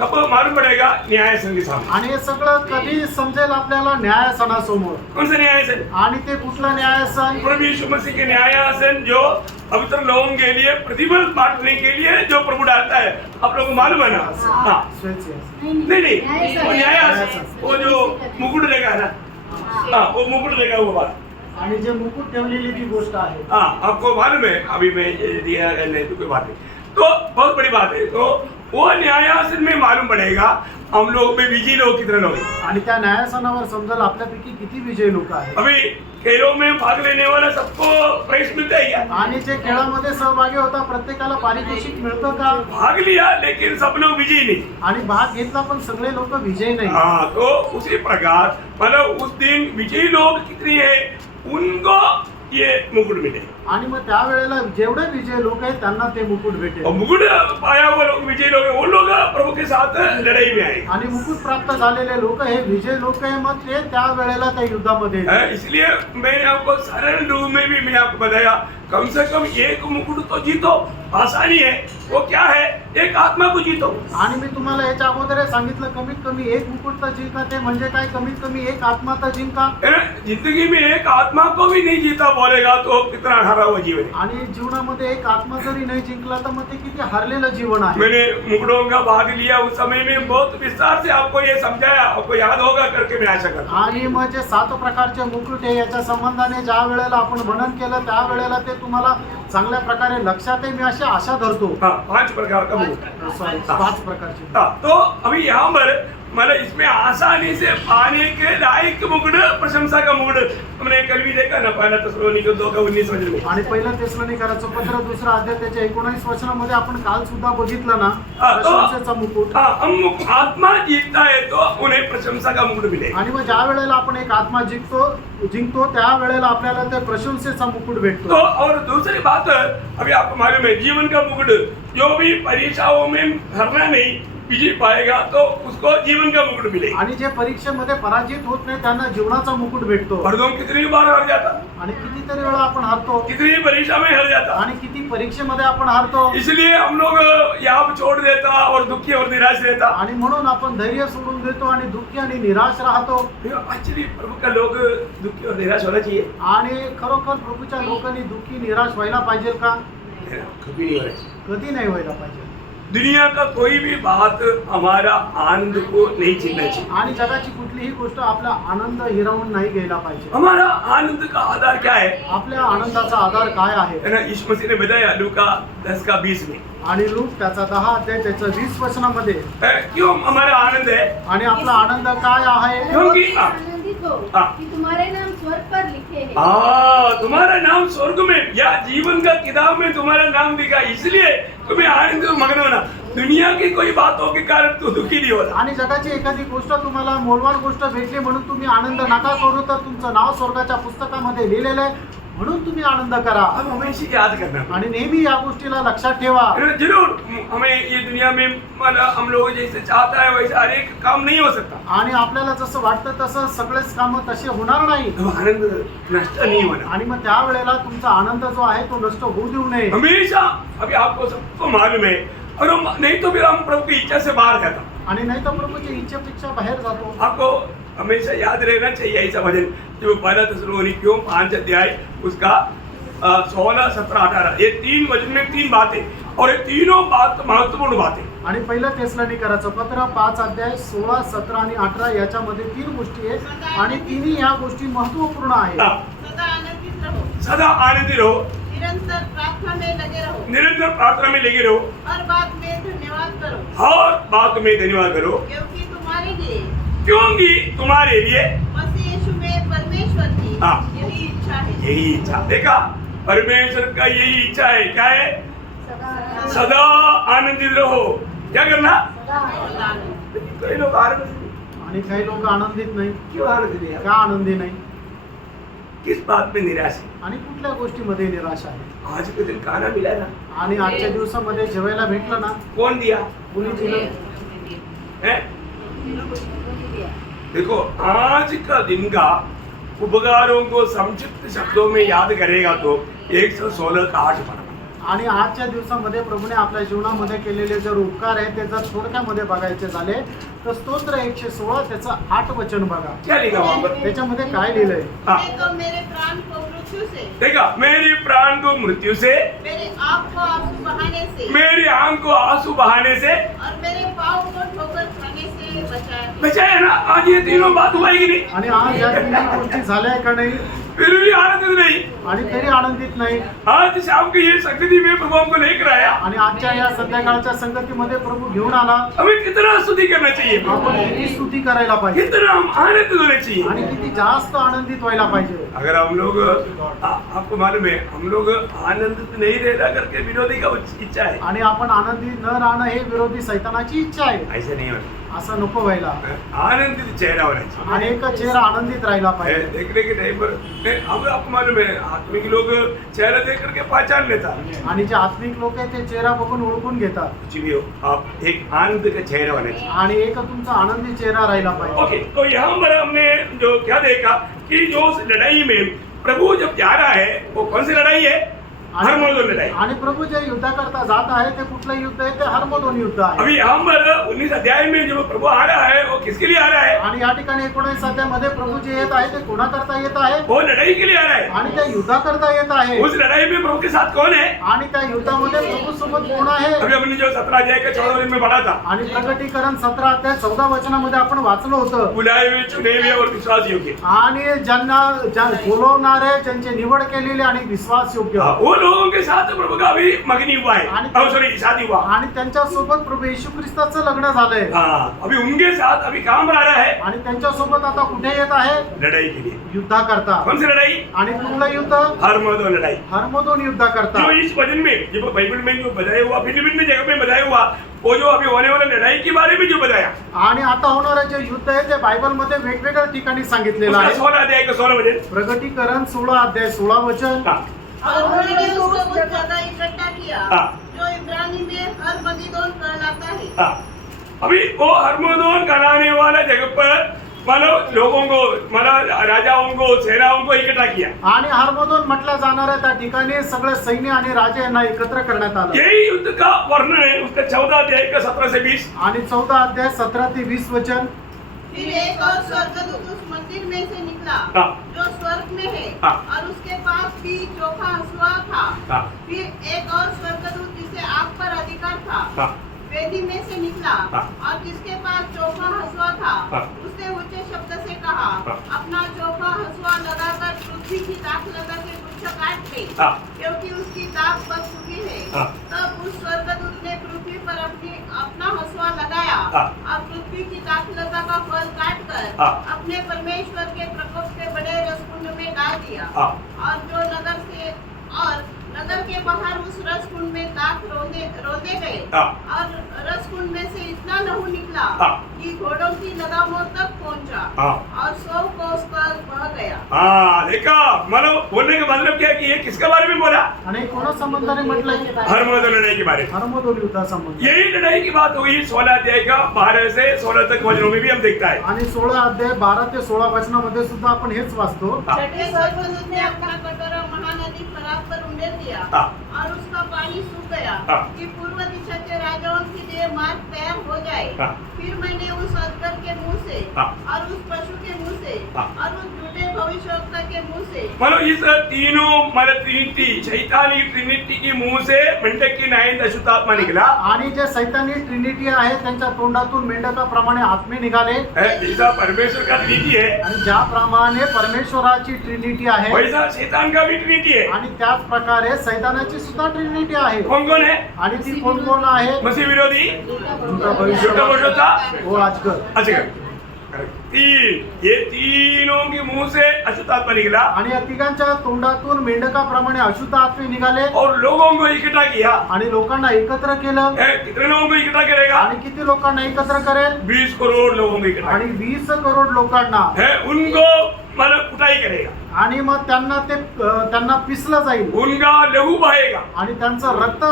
कब मालूम पड़ेगा? न्यायासन के सामने. आणि हे सगळं कधी समजेल आपल्याला? न्यायासनासमोर. कौन सा न्यायासन? आणि ते कुठलं न्यायासन? प्रभु यीशु मसीह के न्यायासन, जो पवित्र लोगों के लिए प्रतिफल बांटने के लिए जो प्रभु डालता है. आप लोगों को मालूम है ना? हाँ. नहीं वो न्यायासन, वो जो मुकुट देगा ना, हाँ वो मुकुट देगा वो बात. आणि जे मुकुट ठेवलेली ती गोष्ट आहे. हाँ, आपको मालूम है, अभी मैं ये दिया नहीं तो कोई बात नहीं. तो बहुत बड़ी बात है. तो वो न्यायासन में मालूम पड़ेगा हम लोग में विजयी लोग कितने लोग हैं. आणि त्या न्यायासनावर समजेल आपल्यापैकी किती विजयी लोक आहेत. अभी खेलों में भाग लेने वाला सबको प्राइज मिलता है क्या? आणि जे खेळामध्ये सहभागी होता प्रत्येकाला पारितोषिक मिळतं का? भाग लिया लेकिन सब लोग विजयी नहीं. आणि भाग घेतला पण सगळे लोक विजयी नाही. हाँ, तो उसी प्रकार मतलब उस दिन विजयी लोग कितने हैं उनको ये मुकुट मिले. आणि मग त्यावेळेला जेवढे विजयी लोक आहेत त्यांना ते मुकुट भेटेल. और मुकुट पाया हुआ लोग विजयी लोग हैं, वो लोग प्रभु के साथ लड़ाई में आए. आणि मुकुट प्राप्त झालेले लोक हे विजय लोक आहे. मग ते त्या वेळेला त्या युद्धामध्ये इसलिए मैंने आपको सरल रूप में भी मैं आपको बताया, कम से कम एक मुकुट तो जीतो. आसानी है, वो क्या है? एक आत्मा को जीतो. आणि मी तुम्हाला याच्या अगोदर सांगितलं कमीत कमी एक मुकुट तर जिंका. ते म्हणजे काय? कमीत कमी एक आत्मा तर जिंका. जिंदगी में एक आत्मा को भी नहीं जीता बोलेगा तो कितना हारा हुआ जीवन है. आणि जीवनामध्ये एक आत्मा जरी नाही जिंकला तर मग ते किती हारलेलं जीवन आहे. मैंने मुकुटों का भाग लिया उस समय में बहुत विस्तार से आपको ये समझाया, आपको याद होगा करके मैं आशा करता हूं. आणि मग जे 7 प्रकारचे मुकुट आहे याच्या संबंधाने ज्या वेळेला आपण वर्णन केलं त्या वेळेला ते तुम्हाला चांगल्या प्रकारे लक्षात आहे. मी अशी आशा धरतो. हाँ, 5 प्रकार का मुकुट. सॉरी 5 प्रकारचे. तो अभी यहाँ पर मतलब इसमें आसानी से पाने के लायक मुकुट, प्रशंसा का मुकुट हमने कल भी देखा ना, पहला तेसलोनिकैयों 2:19 में. आणि पहिलं तेसलोनिकैयोचं पत्र 2 अध्याय त्याच्या 19 वचनामध्ये आपण काल सुद्धा बघितलं ना, प्रशंसेचा मुकुट. हम आत्मा जीतता है तो उन्हें प्रशंसा का मुकुट मिले. आणि मग ज्या वेळेला आपण एक आत्मा जिंकतो त्या वेळेला आपल्याला ते प्रशंसेचा मुकुट भेटतो. तो और दूसरी बात अभी आपको मालूम है, जीवन का मुकुट, जो भी परीक्षाओं में हरना नहीं विजय पाएगा तो उसको जीवन का मुकुट मिलेगा. आणि जे परीक्षेमध्ये पराजित होत नाही त्यांना जीवनाचा मुकुट भेटतो. हरदों कितनी बार हार जाता, आणि कितीतरी वेळा आपण हारतो. कितनी परीक्षा में हार जाता. आणि किती परीक्षेमध्ये आपण हारतो. इसलिए हम लोग यहाँ छोड़ देता और दुखी और निराश रहता. आणि म्हणून आपण धैर्य सोडून देतो आणि दुःखी आणि निराश राहतो. एक्चुअली प्रभु का लोग दुखी और निराश होना चाहिए. आणि खरोखर प्रभूच्या लोकांनी दुःखी निराश व्हायला पाहिजे का? कभी नहीं होना चाहिए. कधी नाही व्हायला पाहिजे. दुनिया का कोई भी बात हमारा आनंद को नहीं छीनना चाहिए. आणि जगाची कुठलीही गोष्ट आपला आनंद हिरावून नाही घ्यायला पाहिजे. हमारा आनंद का आधार क्या है? आपल्या आनंदाचा आधार काय आहे? है ना, यीशु मसीह ने बताया लूका 10:20 में. आणि लूक त्याचा 10 अध्याय त्याच्या 20 वचनामध्ये क्यों हमारा आनंद है? आणि आपला आनंद काय आहे? क्योंकि आनंदित लिखो हाँ। कि तुम्हारे नाम स्वर्ग पर लिखे हैं। तुम्हारा नाम स्वर्ग में या जीवन का किताब में तुम्हारा नाम लिखा, इसलिए तुम्हें आनंद में मग्न होना। दुनिया की कोई बातों के कारण तू दुखी नहीं होता। आणि जगाची एखादी गोष्ट तुम्हाला मोलवान गोष्ट भेटली म्हणून तुम्ही आनंद नका करू, तर तुमचं नाव स्वर्गाच्या पुस्तकामध्ये लिहिलेलं आहे म्हणून तुम्ही आनंद करा अब हमें इसे याद करना आणि नेहमी या गोष्टीला लक्षात ठेवा। जरूर हमें ये दुनिया में मतलब हम लोग जैसे चाहता है वैसे हर एक काम नहीं हो सकता, आणि आपल्याला जसं वाटतं तसं सगळेच कामं तसे होणार नाही तो आनंद नष्ट नहीं होना। आणि मग त्यावेळेला तुमचा आनंद जो आहे तो नष्ट होऊ देऊ नये। हमेशा अभी आपको सबको मालूम है, और हम नहीं तो फिर हम प्रभु की इच्छा से बाहर जाता। आणि नाही तर प्रभूच्या इच्छेपेक्षा बाहेर जातो। आपको हमेशा याद रहना चाहिए ऐसा वचन जो पहला थिस्सलुनीकियों 5 अध्याय उसका 16, 17, 18 ये 3 वचन में 3 बातें, और ये तीनों बात महत्वपूर्ण बातें। आणि पहिलं तेसलोनिकराचं पत्र 5 अध्याय 16, 17 आणि 18 याच्यामध्ये 3 गोष्टी आहेत आणि तिन्ही या गोष्टी महत्त्वपूर्ण आहेत। सदा आनंदित रहो, सदा आनंदी रहो, निरंतर प्रार्थना में लगे रहो, निरंतर प्रार्थना में लगे रहो, हर बात में धन्यवाद करो, हर बात में धन्यवाद करो, क्योंकि तुम्हारे लिए क्योंकि तुम्हारे लिए मसीह यीशु में परमेश्वर की हाँ। यही इच्छा है। यही इच्छा, देखा परमेश्वर का यही इच्छा है, क्या है? सदा आनंदित रहो। क्या करना? कई लोग आनंदित, आणि काही लोक आनंदित नाही। क्यों आनंदित नहीं? का आनंदी नाही? किस बात में निराश है? आणि कुठल्या गोष्टीमध्ये निराशा आहे? आज के दिन खाना मिला ना, आणि आजच्या दिवसामध्ये जेवायला भेटलं ना, कौन दिया कोणी दिलं? है? देखो आज का दिन का उपकारों को संक्षिप्त शब्दों में याद करेगा तो 116 का 8 पढ़ना। आणि आजच्या दिवसामध्ये प्रभूने आपल्या जीवनामध्ये केलेले जर उपकार आहे ते जर थोडक्यामध्ये बघायचे झाले तर स्तोत्र 116 त्याचं 8 वचन बघा। क्या लिखा वहां पर? त्याच्यामध्ये काय लिहिलंय? हाँ, देखो मेरे प्राण को मृत्यु से, देखा मेरी प्राण को मृत्यु से, मेरे आँख को आंसू बहाने से, मेरी आंख को आंसू बहाने से और मेरे पाँव को ठोकर खाने से बचाया। बचाया ना। आज ये तीनों बात हुआ कि नहीं? आणि आज या तिन्ही गोष्टी झाल्या का नाही? फिर भी आनंदित नहीं। आणि तरी आनंदित नाही। आज शाम की ये संगति में प्रभु हमको लेकर आया, आणि आजच्या या संध्याकाळच्या संगतीमध्ये प्रभू घेऊन आला। हमें कितना स्तुति करना चाहिए, आपण किती स्तुती करायला पाहिजे कितना हम आनंदित होने चाहिए। आणि किती जास्त आनंदित व्हायला पाहिजे। अगर हम लोग आपको मालूम है हम लोग आनंदित नहीं रहना करके विरोधी का इच्छा है, आणि आपण आनंदी न राहणं हे विरोधी सैतानाची इच्छा आहे। ऐसा नहीं होना। असं नको व्हायला। आनंदित चेहरा होना चाहिए। आणि एक चेहरा आनंदित राहिला पाहिजे। देखने के टाइम पर हम आपको मालूम है आत्मिक लोग चेहरा देख करके पहचान लेता। आणि जे आत्मिक लोक आहेत ते चेहरा बघून ओळखून घेतात। कुछ भी हो, आप एक आनंद का चेहरा होना चाहिए। आणि एक तुमचा आनंदी चेहरा राहिला पाहिजे। ओके, तो यहाँ पर हमने जो क्या देखा कि जो उस लड़ाई में प्रभु जब जा रहा है वो कौन सी लड़ाई है? हरमोदोन लड़ाई। आणि प्रभू जे युद्धाकरता जात आहे ते कुठलं युद्ध आहे? ते हरमोदोन युद्ध आहे। अभी यहाँ पर 19 अध्याय में जब प्रभु आ रहा है वो किसके लिए आ रहा है? आणि या ठिकाणी 19 अध्यायामध्ये प्रभू जे येत आहे ते कोणाकरता येत आहे? वो लड़ाई के लिए आ रहा है। आणि त्या युद्धाकरता येत आहे। उस लड़ाई में प्रभु के साथ कौन है? आणि त्या युद्धामध्ये प्रभू सोबत कोण आहे? अभी हमने जो 17 अध्याय का 14 वचन में पढ़ा था, आणि प्रकटीकरण 17 अध्याय 14 वचनामध्ये आपण वाचलं होतं। बुलाए हुए, चुने हुए और विश्वास योग्य। आणि ज्यांना बोलवणारे, ज्यांचे निवड केलेले आणि विश्वास योग्य, वो लोगों के साथ प्रभु का भी मगनी हुआ है, सॉरी शादी हुआ। आणि त्यांच्या सोबत प्रभू येशू ख्रिस्ताचं लग्न झालंय। हाँ, अभी उनके साथ अभी काम आ रहा है आणि त्यांच्या सोबत आता कुठे येत आहे? लड़ाई के लिए। युद्धाकरता। कौन सी लड़ाई? आणि कुठलं युद्ध? हरमोदोन लड़ाई। हरमोदोन युद्धाकरता। जो इस वचन में जो बाइबल में जो बताया हुआ, फिलिपिन जगह में बताया हुआ, वो जो अभी होने वाले लड़ाई के बारे में जो बताया, आणि आता होणारं जे युद्ध आहे ते बायबलमध्ये वेगवेगळ्या ठिकाणी सांगितलेलं उसका आहे। 16 अध्याय का 16 वचन। प्रकटीकरण 16 अध्याय 16 वचन। हाँ, और उन्होंने उसको उस जगह इकट्ठा किया हाँ। जो इब्रानी में हरमगिदोन कहलाता है। हाँ, अभी वो हरमोदोन कहलाने वाला जगह पर मतलब लोगों को, मतलब राजाओं को, सेनाओं को इकट्ठा किया। आणि हरमोदोन म्हटलं जाणार आहे त्या ठिकाणी सगळे सैन्य आणि राजे यांना एकत्र करण्यात आलं। यही युद्ध का वर्णन है उसका 14 अध्याय का 17 से 20। आणि 14 अध्याय 17 ते 20 वचन। फिर एक और स्वर्गदूत उस मंदिर में से निकला हाँ। जो स्वर्ग में है, हाँ। और उसके पास भी चोखा हंसुआ था। हाँ। फिर एक और स्वर्गदूत जिसे आग पर अधिकार था, हाँ, वेदी में से निकला हाँ। और जिसके पास चोखा हसुआ था हाँ। उसने ऊंचे शब्द से कहा, हाँ। अपना चोखा हसुआ लगाकर पृथ्वी की दाख लगा के वृक्ष काट दे, हाँ। क्योंकि उसकी दाख पक चुकी है। हाँ। तब उस स्वर्गदूत ने पृथ्वी पर अपना हसुआ लगाया हाँ। और पृथ्वी की दाख लता का फल काट कर हाँ। अपने परमेश्वर के प्रकोप के बड़े रसकुंड में डाल दिया। हाँ। और नगर के बाहर उस रसकुंड में दाख रोंदे गए हाँ। और रसकुंड में से इतना लहू निकला हाँ। कि घोड़ों की लगामों तक पहुंचा हाँ। और 100 कोस तक बह गया। हाँ देखा, मतलब बोलने का मतलब क्या है कि ये किसके बारे में बोला? आणि कोणा संबंधाने म्हटलंय? हरमोदन लड़ाई के बारे में। हरमोदोन युद्धासंबंधी. यही लड़ाई की बात हुई 16 अध्याय का 12 से 16 तक वचनों में भी हम देखता है। आणि 16 अध्याय 12 ते 16 वचनामध्ये सुद्धा आपण हेच वाचतो. हाँ। छठे स्वर्गदूत ने अपना कटोरा महानदी फरात पर उंडेल दिया हाँ। और उसका पानी सूख गया हाँ। कि पूर्व दिशा के राजाओं के लिए मार्ग तैयार हो जाए। हाँ। फिर मैंने उस अजगर के मुंह से हाँ। और उस पशु के मुंह से हाँ। और उस झूठे भविष्यवक्ता के मुंह से मतलब इस तीनों मतलब ट्रिनिटी, शैतानी ट्रिनिटी के मुंह से मेंढक की नायन अशुद्धात्मा निकला। आणि जे सैतानी ट्रिनिटी आहे त्यांच्या तोंडातून मेंढकाप्रमाणे आत्मे निघाले. जैसा परमेश्वर का ट्रिनिटी है आणि ज्याप्रमाणे परमेश्वराची ट्रिनिटी आहे वैसा शैतान का भी ट्रिनिटी है। आणि त्याच प्रकारे सैतानाची सुद्धा ट्रिनिटी आहे. कौन कौन है? आणि ती कोण कोण आहे? मसीह विरोधी, झूठा झूठा भविष्यवक्ता भविष्यवक्ता, व अजगर. अजगर। तीन, ये तीनों के मुंह से अशुद्धात्मा निकला आणि या तिघांच्या तोंडातून मेंढकाप्रमाणे अशुद्ध आत्मे निघाले और लोगों को इकट्ठा किया। आणि लोकांना एकत्र केलं. कितने लोगों को इकट्ठा करेगा? आणि किती लोकांना एकत्र करेल? 20 करोड़ लोगों को इकट्ठा आणि 20 करोड लोकांना. है, उनको मतलब कुटाई करेगा, आणि मग त्यांना पिसलं जाईल उनका लहू बहेगा, आणि त्यांचं रक्त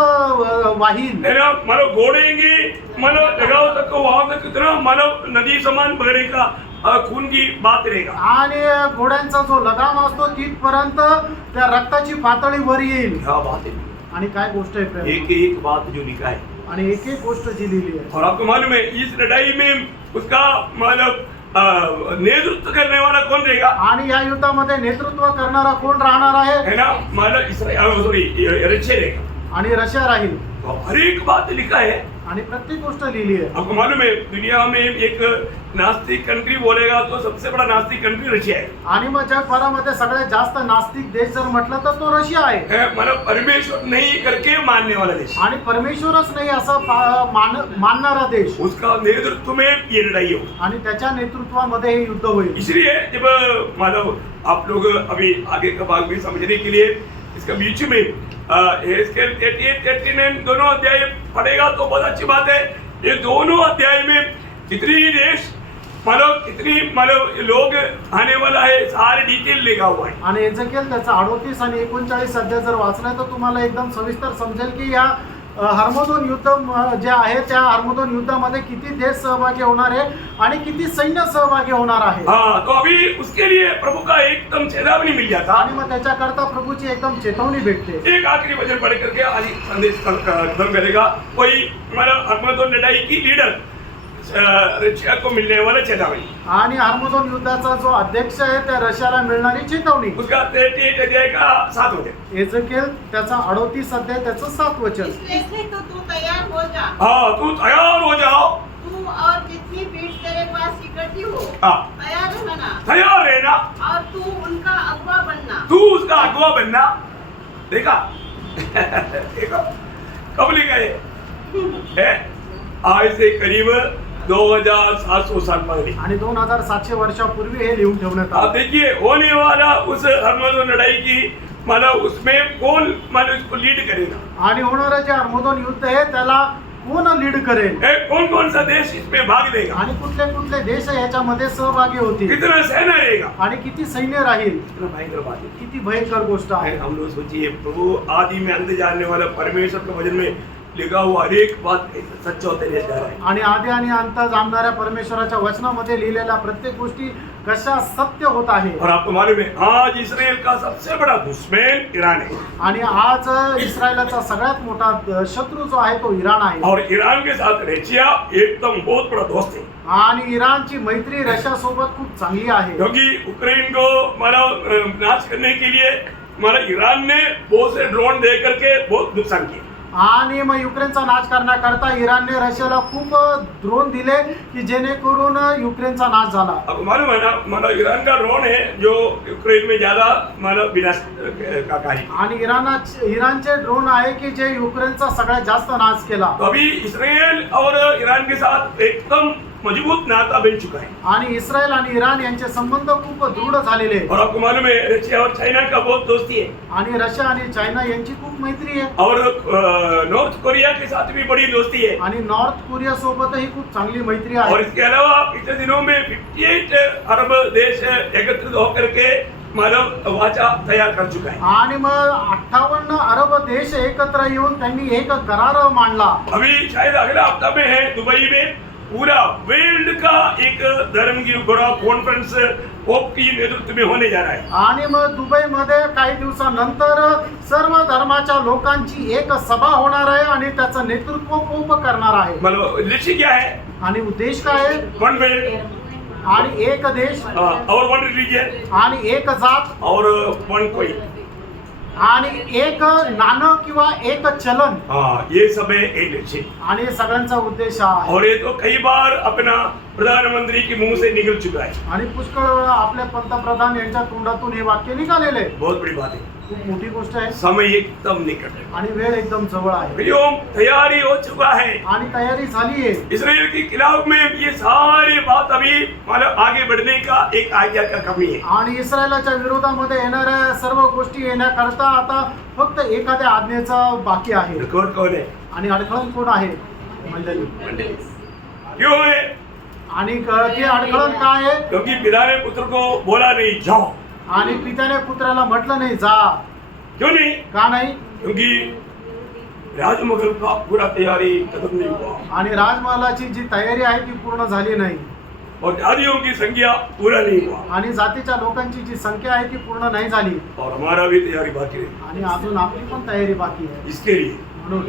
वाहील. है ना, मतलब घोड़ेंगे, मतलब लगाओ तक को वहां तक कितना मतलब नदी समान बहने का खून की बात रहेगा। आणि घोड्यांचा जो लगाम असतो तिथपर्यंत त्या रक्ताची पातळी वर येईल. क्या बात है, आणि काय गोष्ट आहे प्रेम. एक एक बात जो लिखा है आणि एक एक गोष्ट जी लिहिली आहे. और आपको मालूम है इस लड़ाई में उसका मतलब नेतृत्व करने वाला कौन रहेगा? आणि या युद्धामध्ये नेतृत्व करणारा कोण राहणार आहे? है ना, मतलब इसराइल सॉरी रशिया रहेगा। आणि रशिया राहील. तो हर एक बात लिखा है। आणि प्रत्येक गोष्ट लिहिली आहे. आपको मालूम है दुनिया में एक नास्तिक कंट्री बोलेगा तो सबसे बड़ा नास्तिक कंट्री रशिया है। आणि मग जगभरामध्ये सगळ्यात जास्त नास्तिक देश जर म्हटलं तर तो रशिया आहे. मतलब परमेश्वर नहीं करके मानने वाला देश, आणि परमेश्वरच नाही असं मानणारा देश. उसका नेतृत्व में ये लड़ाई हो। आणि त्याच्या नेतृत्वामध्ये हे युद्ध होईल. इसलिए जब मतलब आप लोग अभी आगे का भाग भी समझने के लिए इसका बीच में एस्केल 38-39 दोनों अध्याय पढ़ेगा तो बहुत अच्छी बात है। ये दोनों अध्याय में जितनी देश मतलब कितनी मतलब लोग आने वाला है सारे डिटेल लिखा हुआ है। आणि एजेकिएल त्याचा 38 आणि 39 अध्याय जर वाचला तर तुम्हाला एकदम सविस्तर समजेल की या हर्मोदोन युद्ध जे आहे त्या हर्मोदोन युद्धामध्ये किती देश सहभागी होणार आहे आणि किती सैन्य सहभागी होणार आहे. हाँ, तो अभी उसके लिए प्रभु का एकदम चेतावनी मिल जाता। आणि मग त्याच्याकरता प्रभूची एकदम चेतावनी भेटते. एक आखिरी वचन पढ़ करके आज संदेश खत्म करेगा। कोई मतलब हर्मोदोन लड़ाई की लीडर रशिया को मिलने वाला चेतावनी, आणि हर्मोदोन युद्धाचा जो अध्यक्ष आहे त्या रशियाला मिळणारी चेतावणी. उसका 38 अध्याय का 7 वचन। एजेकिएल त्याचा 38 अध्याय त्याचं 7 वचन. इसलिए तो तू तैयार हो जा, हाँ, तू तैयार हो जाओ, तू और जितनी भीड़ तेरे पास इकट्ठी हो हाँ, तैयार रहना तैयार रहना, और तू उनका अगवा बनना। तू उसका अगुआ बनना। देखा देखो कब लिखा है? आज से करीब 2700 साल पहले। आणि 2700 वर्षापूर्वी हे लिहून ठेवण्यात आप आलं. देखिए होने वाला उस हर्मोदोन लड़ाई की मतलब उसमें कौन मतलब उसको लीड करेगा? आणि होणारं जे हर्मोदोन युद्ध आहे त्याला कोण लीड करेल? कौन कौन सा देश इसमें भाग लेगा? आणि कुठले कुठले देश याच्यामध्ये सहभागी होतील? कितना सेना रहेगा? आणि किती सैन्य राहील? कितना भयंकर बात है। किती भयंकर गोष्ट आहे. हम लोग सोचिए प्रभु आदि में अंत जानने वाला परमेश्वर के वचन में लिखा हुआ हर एक बात सच्च होते जा रहा है। आणि आधी आणि अंत जाणणाऱ्या परमेश्वराच्या वचनामध्ये लिहिलेल्या प्रत्येक गोष्टी कशा सत्य होत आहे. और आपको मालूम है आज इसराइल का सबसे बड़ा दुश्मन ईरान है। आणि आज इस्रायलाचा सगळ्यात मोठा शत्रू जो आहे तो इराण आहे. और ईरान के साथ रशिया एकदम बहुत बड़ा दोस्त है। आणि इराणची मैत्री रशिया सोबत खूप चांगली आहे. क्योंकि यूक्रेन को मतलब नाश करने के लिए मतलब ईरान ने बहुत से ड्रोन दे करके बहुत नुकसान किया। आणि मग युक्रेनचा नाश करण्याकरता इराणने रशियाला खूप ड्रोन दिले की जेणेकरून युक्रेनचा नाश झाला. आपको मालूम है ना, मतलब ईरान का ड्रोन है जो यूक्रेन में ज्यादा मतलब विनाश का कार्य. आणि इराणचे ड्रोन आहे की जे युक्रेनचा सगळ्यात जास्त नाश केला. तो अभी इसराइल और ईरान के साथ एकदम मजबूत नाता बन चुका है. आणि इस्रायल आणि इराण यांचे संबंध खूप दृढ झालेले आहेत. और आपको मालूम है रशिया और चाइना का बहुत दोस्ती है. आणि रशिया आणि चायना यांची खूप मैत्री आहे. और नॉर्थ कोरिया के साथ भी बड़ी दोस्ती है. आणि नॉर्थ कोरिया सोबतही खूप चांगली मैत्री और आहे. इसके अलावा पिछले दिनों में 58 अरब देश एकत्रित होकर के मानव वाचा तैयार कर चुका है. आणि मग 58 अरब देश एकत्र येऊन त्यांनी एक करार मांडला. अभी शायद अगला हफ्ता में है दुबई में पूरा वर्ल्ड का एक धर्म की बड़ा कॉन्फ्रेंस पोप की नेतृत्व में होने जा रहा है. आणि मग दुबईमध्ये काही दिवसानंतर सर्व धर्माच्या लोकांची एक सभा होणार आहे आणि त्याचं नेतृत्व पोप करणार आहे. मतलब उद्देश्य क्या है? आणि उद्देश काय आहे? वन वर्ल्ड आणि एक देश और वन रिलीजन आणि एक जात और वन कोई. आणि एक नाणं किंवा एक चलन. हाँ, ये सब है एक लक्ष्य. आणि हे सगळ्यांचा उद्देश आहे. और ये तो कई बार अपना प्रधानमंत्री के मुंह से निकल चुका है. आणि पुष्कळ वेळा आपल्या पंतप्रधान यांच्या तोंडातून हे वाक्य निघालेले आहे. बहुत बड़ी बात है. खूप मोठी गोष्ट आहे. समय एकदम निकट है. आणि वेळ एकदम जवळ आहे. प्रियोम तैयारी हो चुका है. आणि तयारी झाली आहे. इसराइल के खिलाफ में ये सारी बात अभी मतलब आगे बढ़ने का एक आज्ञा का कमी है. आणि इस्रायलाच्या विरोधामध्ये येणाऱ्या सर्व गोष्टी येण्याकरता आता फक्त एखाद्या आज्ञेचा बाकी आहे. रिकॉर्ड कौन है? आणि अडखळण कोण आहे? मंडळी. क्यों है? आणि ते अडखळण काय आहे? क्योंकि पिता ने पुत्र को बोला नहीं जाओ. आणि पित्याने पुत्राला म्हटलं नाही जा. क्यों नहीं? का नाही? क्योंकि राजमहल का पूरा तैयारी खत्म नहीं हुआ आणि राजमहालाची जी तयारी आहे ती पूर्ण झाली नाही. और जातियों की संख्या पूरा नहीं हुआ आणि जातीच्या लोकांची जी संख्या आहे ती पूर्ण नाही झाली. और हमारा भी तैयारी बाकी है. आणि अजून आपली पण तयारी बाकी आहे. इसके लिए म्हणून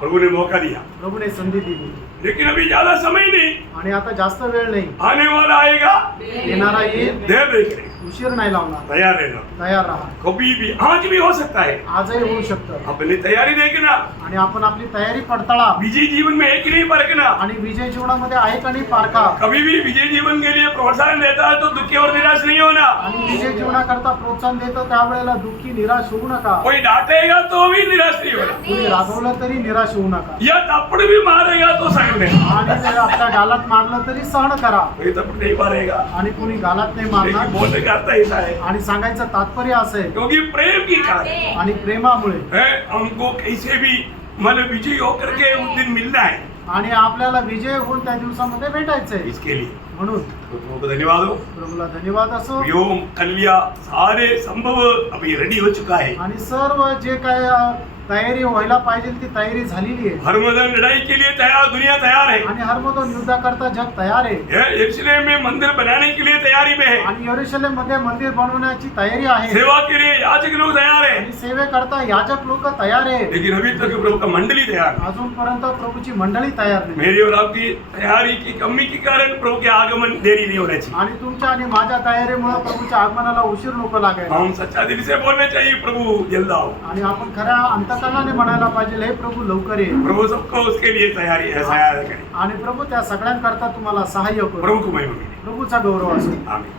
प्रभु ने मौका दिया. प्रभूने संधी दिली. लेकिन अभी ज्यादा समय नहीं. आणि आता जास्त वेळ नाही. आने वाला आएगा. येणारा येईल. देर नहीं करेगा. उशीर नाही लावणार. तैयार रहना. तयार राहा. कभी भी आज भी हो सकता है. आजही होऊ शकतं. अपनी तैयारी देखना. आणि आपण आपली तयारी पडताळा. विजय जीवन में है कि नहीं परखना. आणि विजय जीवनामध्ये आहे का नाही पारखा. कभी भी विजय जीवन के लिए प्रोत्साहन देता है तो दुखी और निराश नहीं होना. आणि विजय जीवनाकरता प्रोत्साहन देतो त्यावेळेला दुःखी निराश होऊ नका. कोई डांटेगा तो भी निराश नहीं होना. कोणी रागवलं तरी निराश होऊ नका. या थप्पड़ भी मारेगा तो सहन लेना. आणि जर आपल्या गालात मारलं तरी सहन करा. कोई थप्पड़ नहीं मारेगा. आणि कोणी गालात नाही लेकिन मारणार. बोलने का अर्थ ऐसा है आणि सांगायचं तात्पर्य असं आहे. क्योंकि प्रेम की कारण आणि प्रेमामुळे है हमको कैसे भी मन विजयी होकर के उस दिन मिलना है. आणि आपल्याला विजय होऊन त्या दिवसामध्ये भेटायचंय. इसके लिए म्हणून प्रभु को धन्यवाद हो. प्रभूला धन्यवाद असो. व्योम कन्या सारे संभव अभी रेडी हो चुका है. आणि सर्व जे काय तयारी व्हायला पाहिजे ती तयारी झालेली आहे. हरमदन लड़ाई के लिए तैयार, दुनिया तैयार है. आणि हरमधून युद्धाकरता जग तयार आहे. यरूशलेम में मंदिर बनाने के लिए तैयारी में है. आणि यरूशलेम मध्ये मंदिर बनवण्याची तयारी आहे. सेवा के लिए याजक लोग तैयार है. आणि सेवेकरता याजक लोक तयार आहे. लेकिन अभी तक प्रभु का मंडली तैयार नहीं. अजूनपर्यंत प्रभूची मंडळी तयार नाही. मेरी और आपकी तैयारी की कमी के कारण प्रभु के आगमन देरी नहीं होना चाहिए. आणि तुमच्या आणि माझ्या तयारीमुळे प्रभूच्या आगमनाला उशीर नको लागेल. हम सच्चा दिल से बोलना चाहिए प्रभु जल्द आओ. आणि आपण खऱ्या अंतकरणाने म्हणायला पाहिजे हे प्रभू लवकर ये. प्रभु सबको उसके लिए तैयारी सहायता करें. आणि प्रभू त्या सगळ्यांकरता तुम्हाला सहाय्य करू. प्रभु को महिमा मिले. प्रभूचा गौरव असो. आमीन.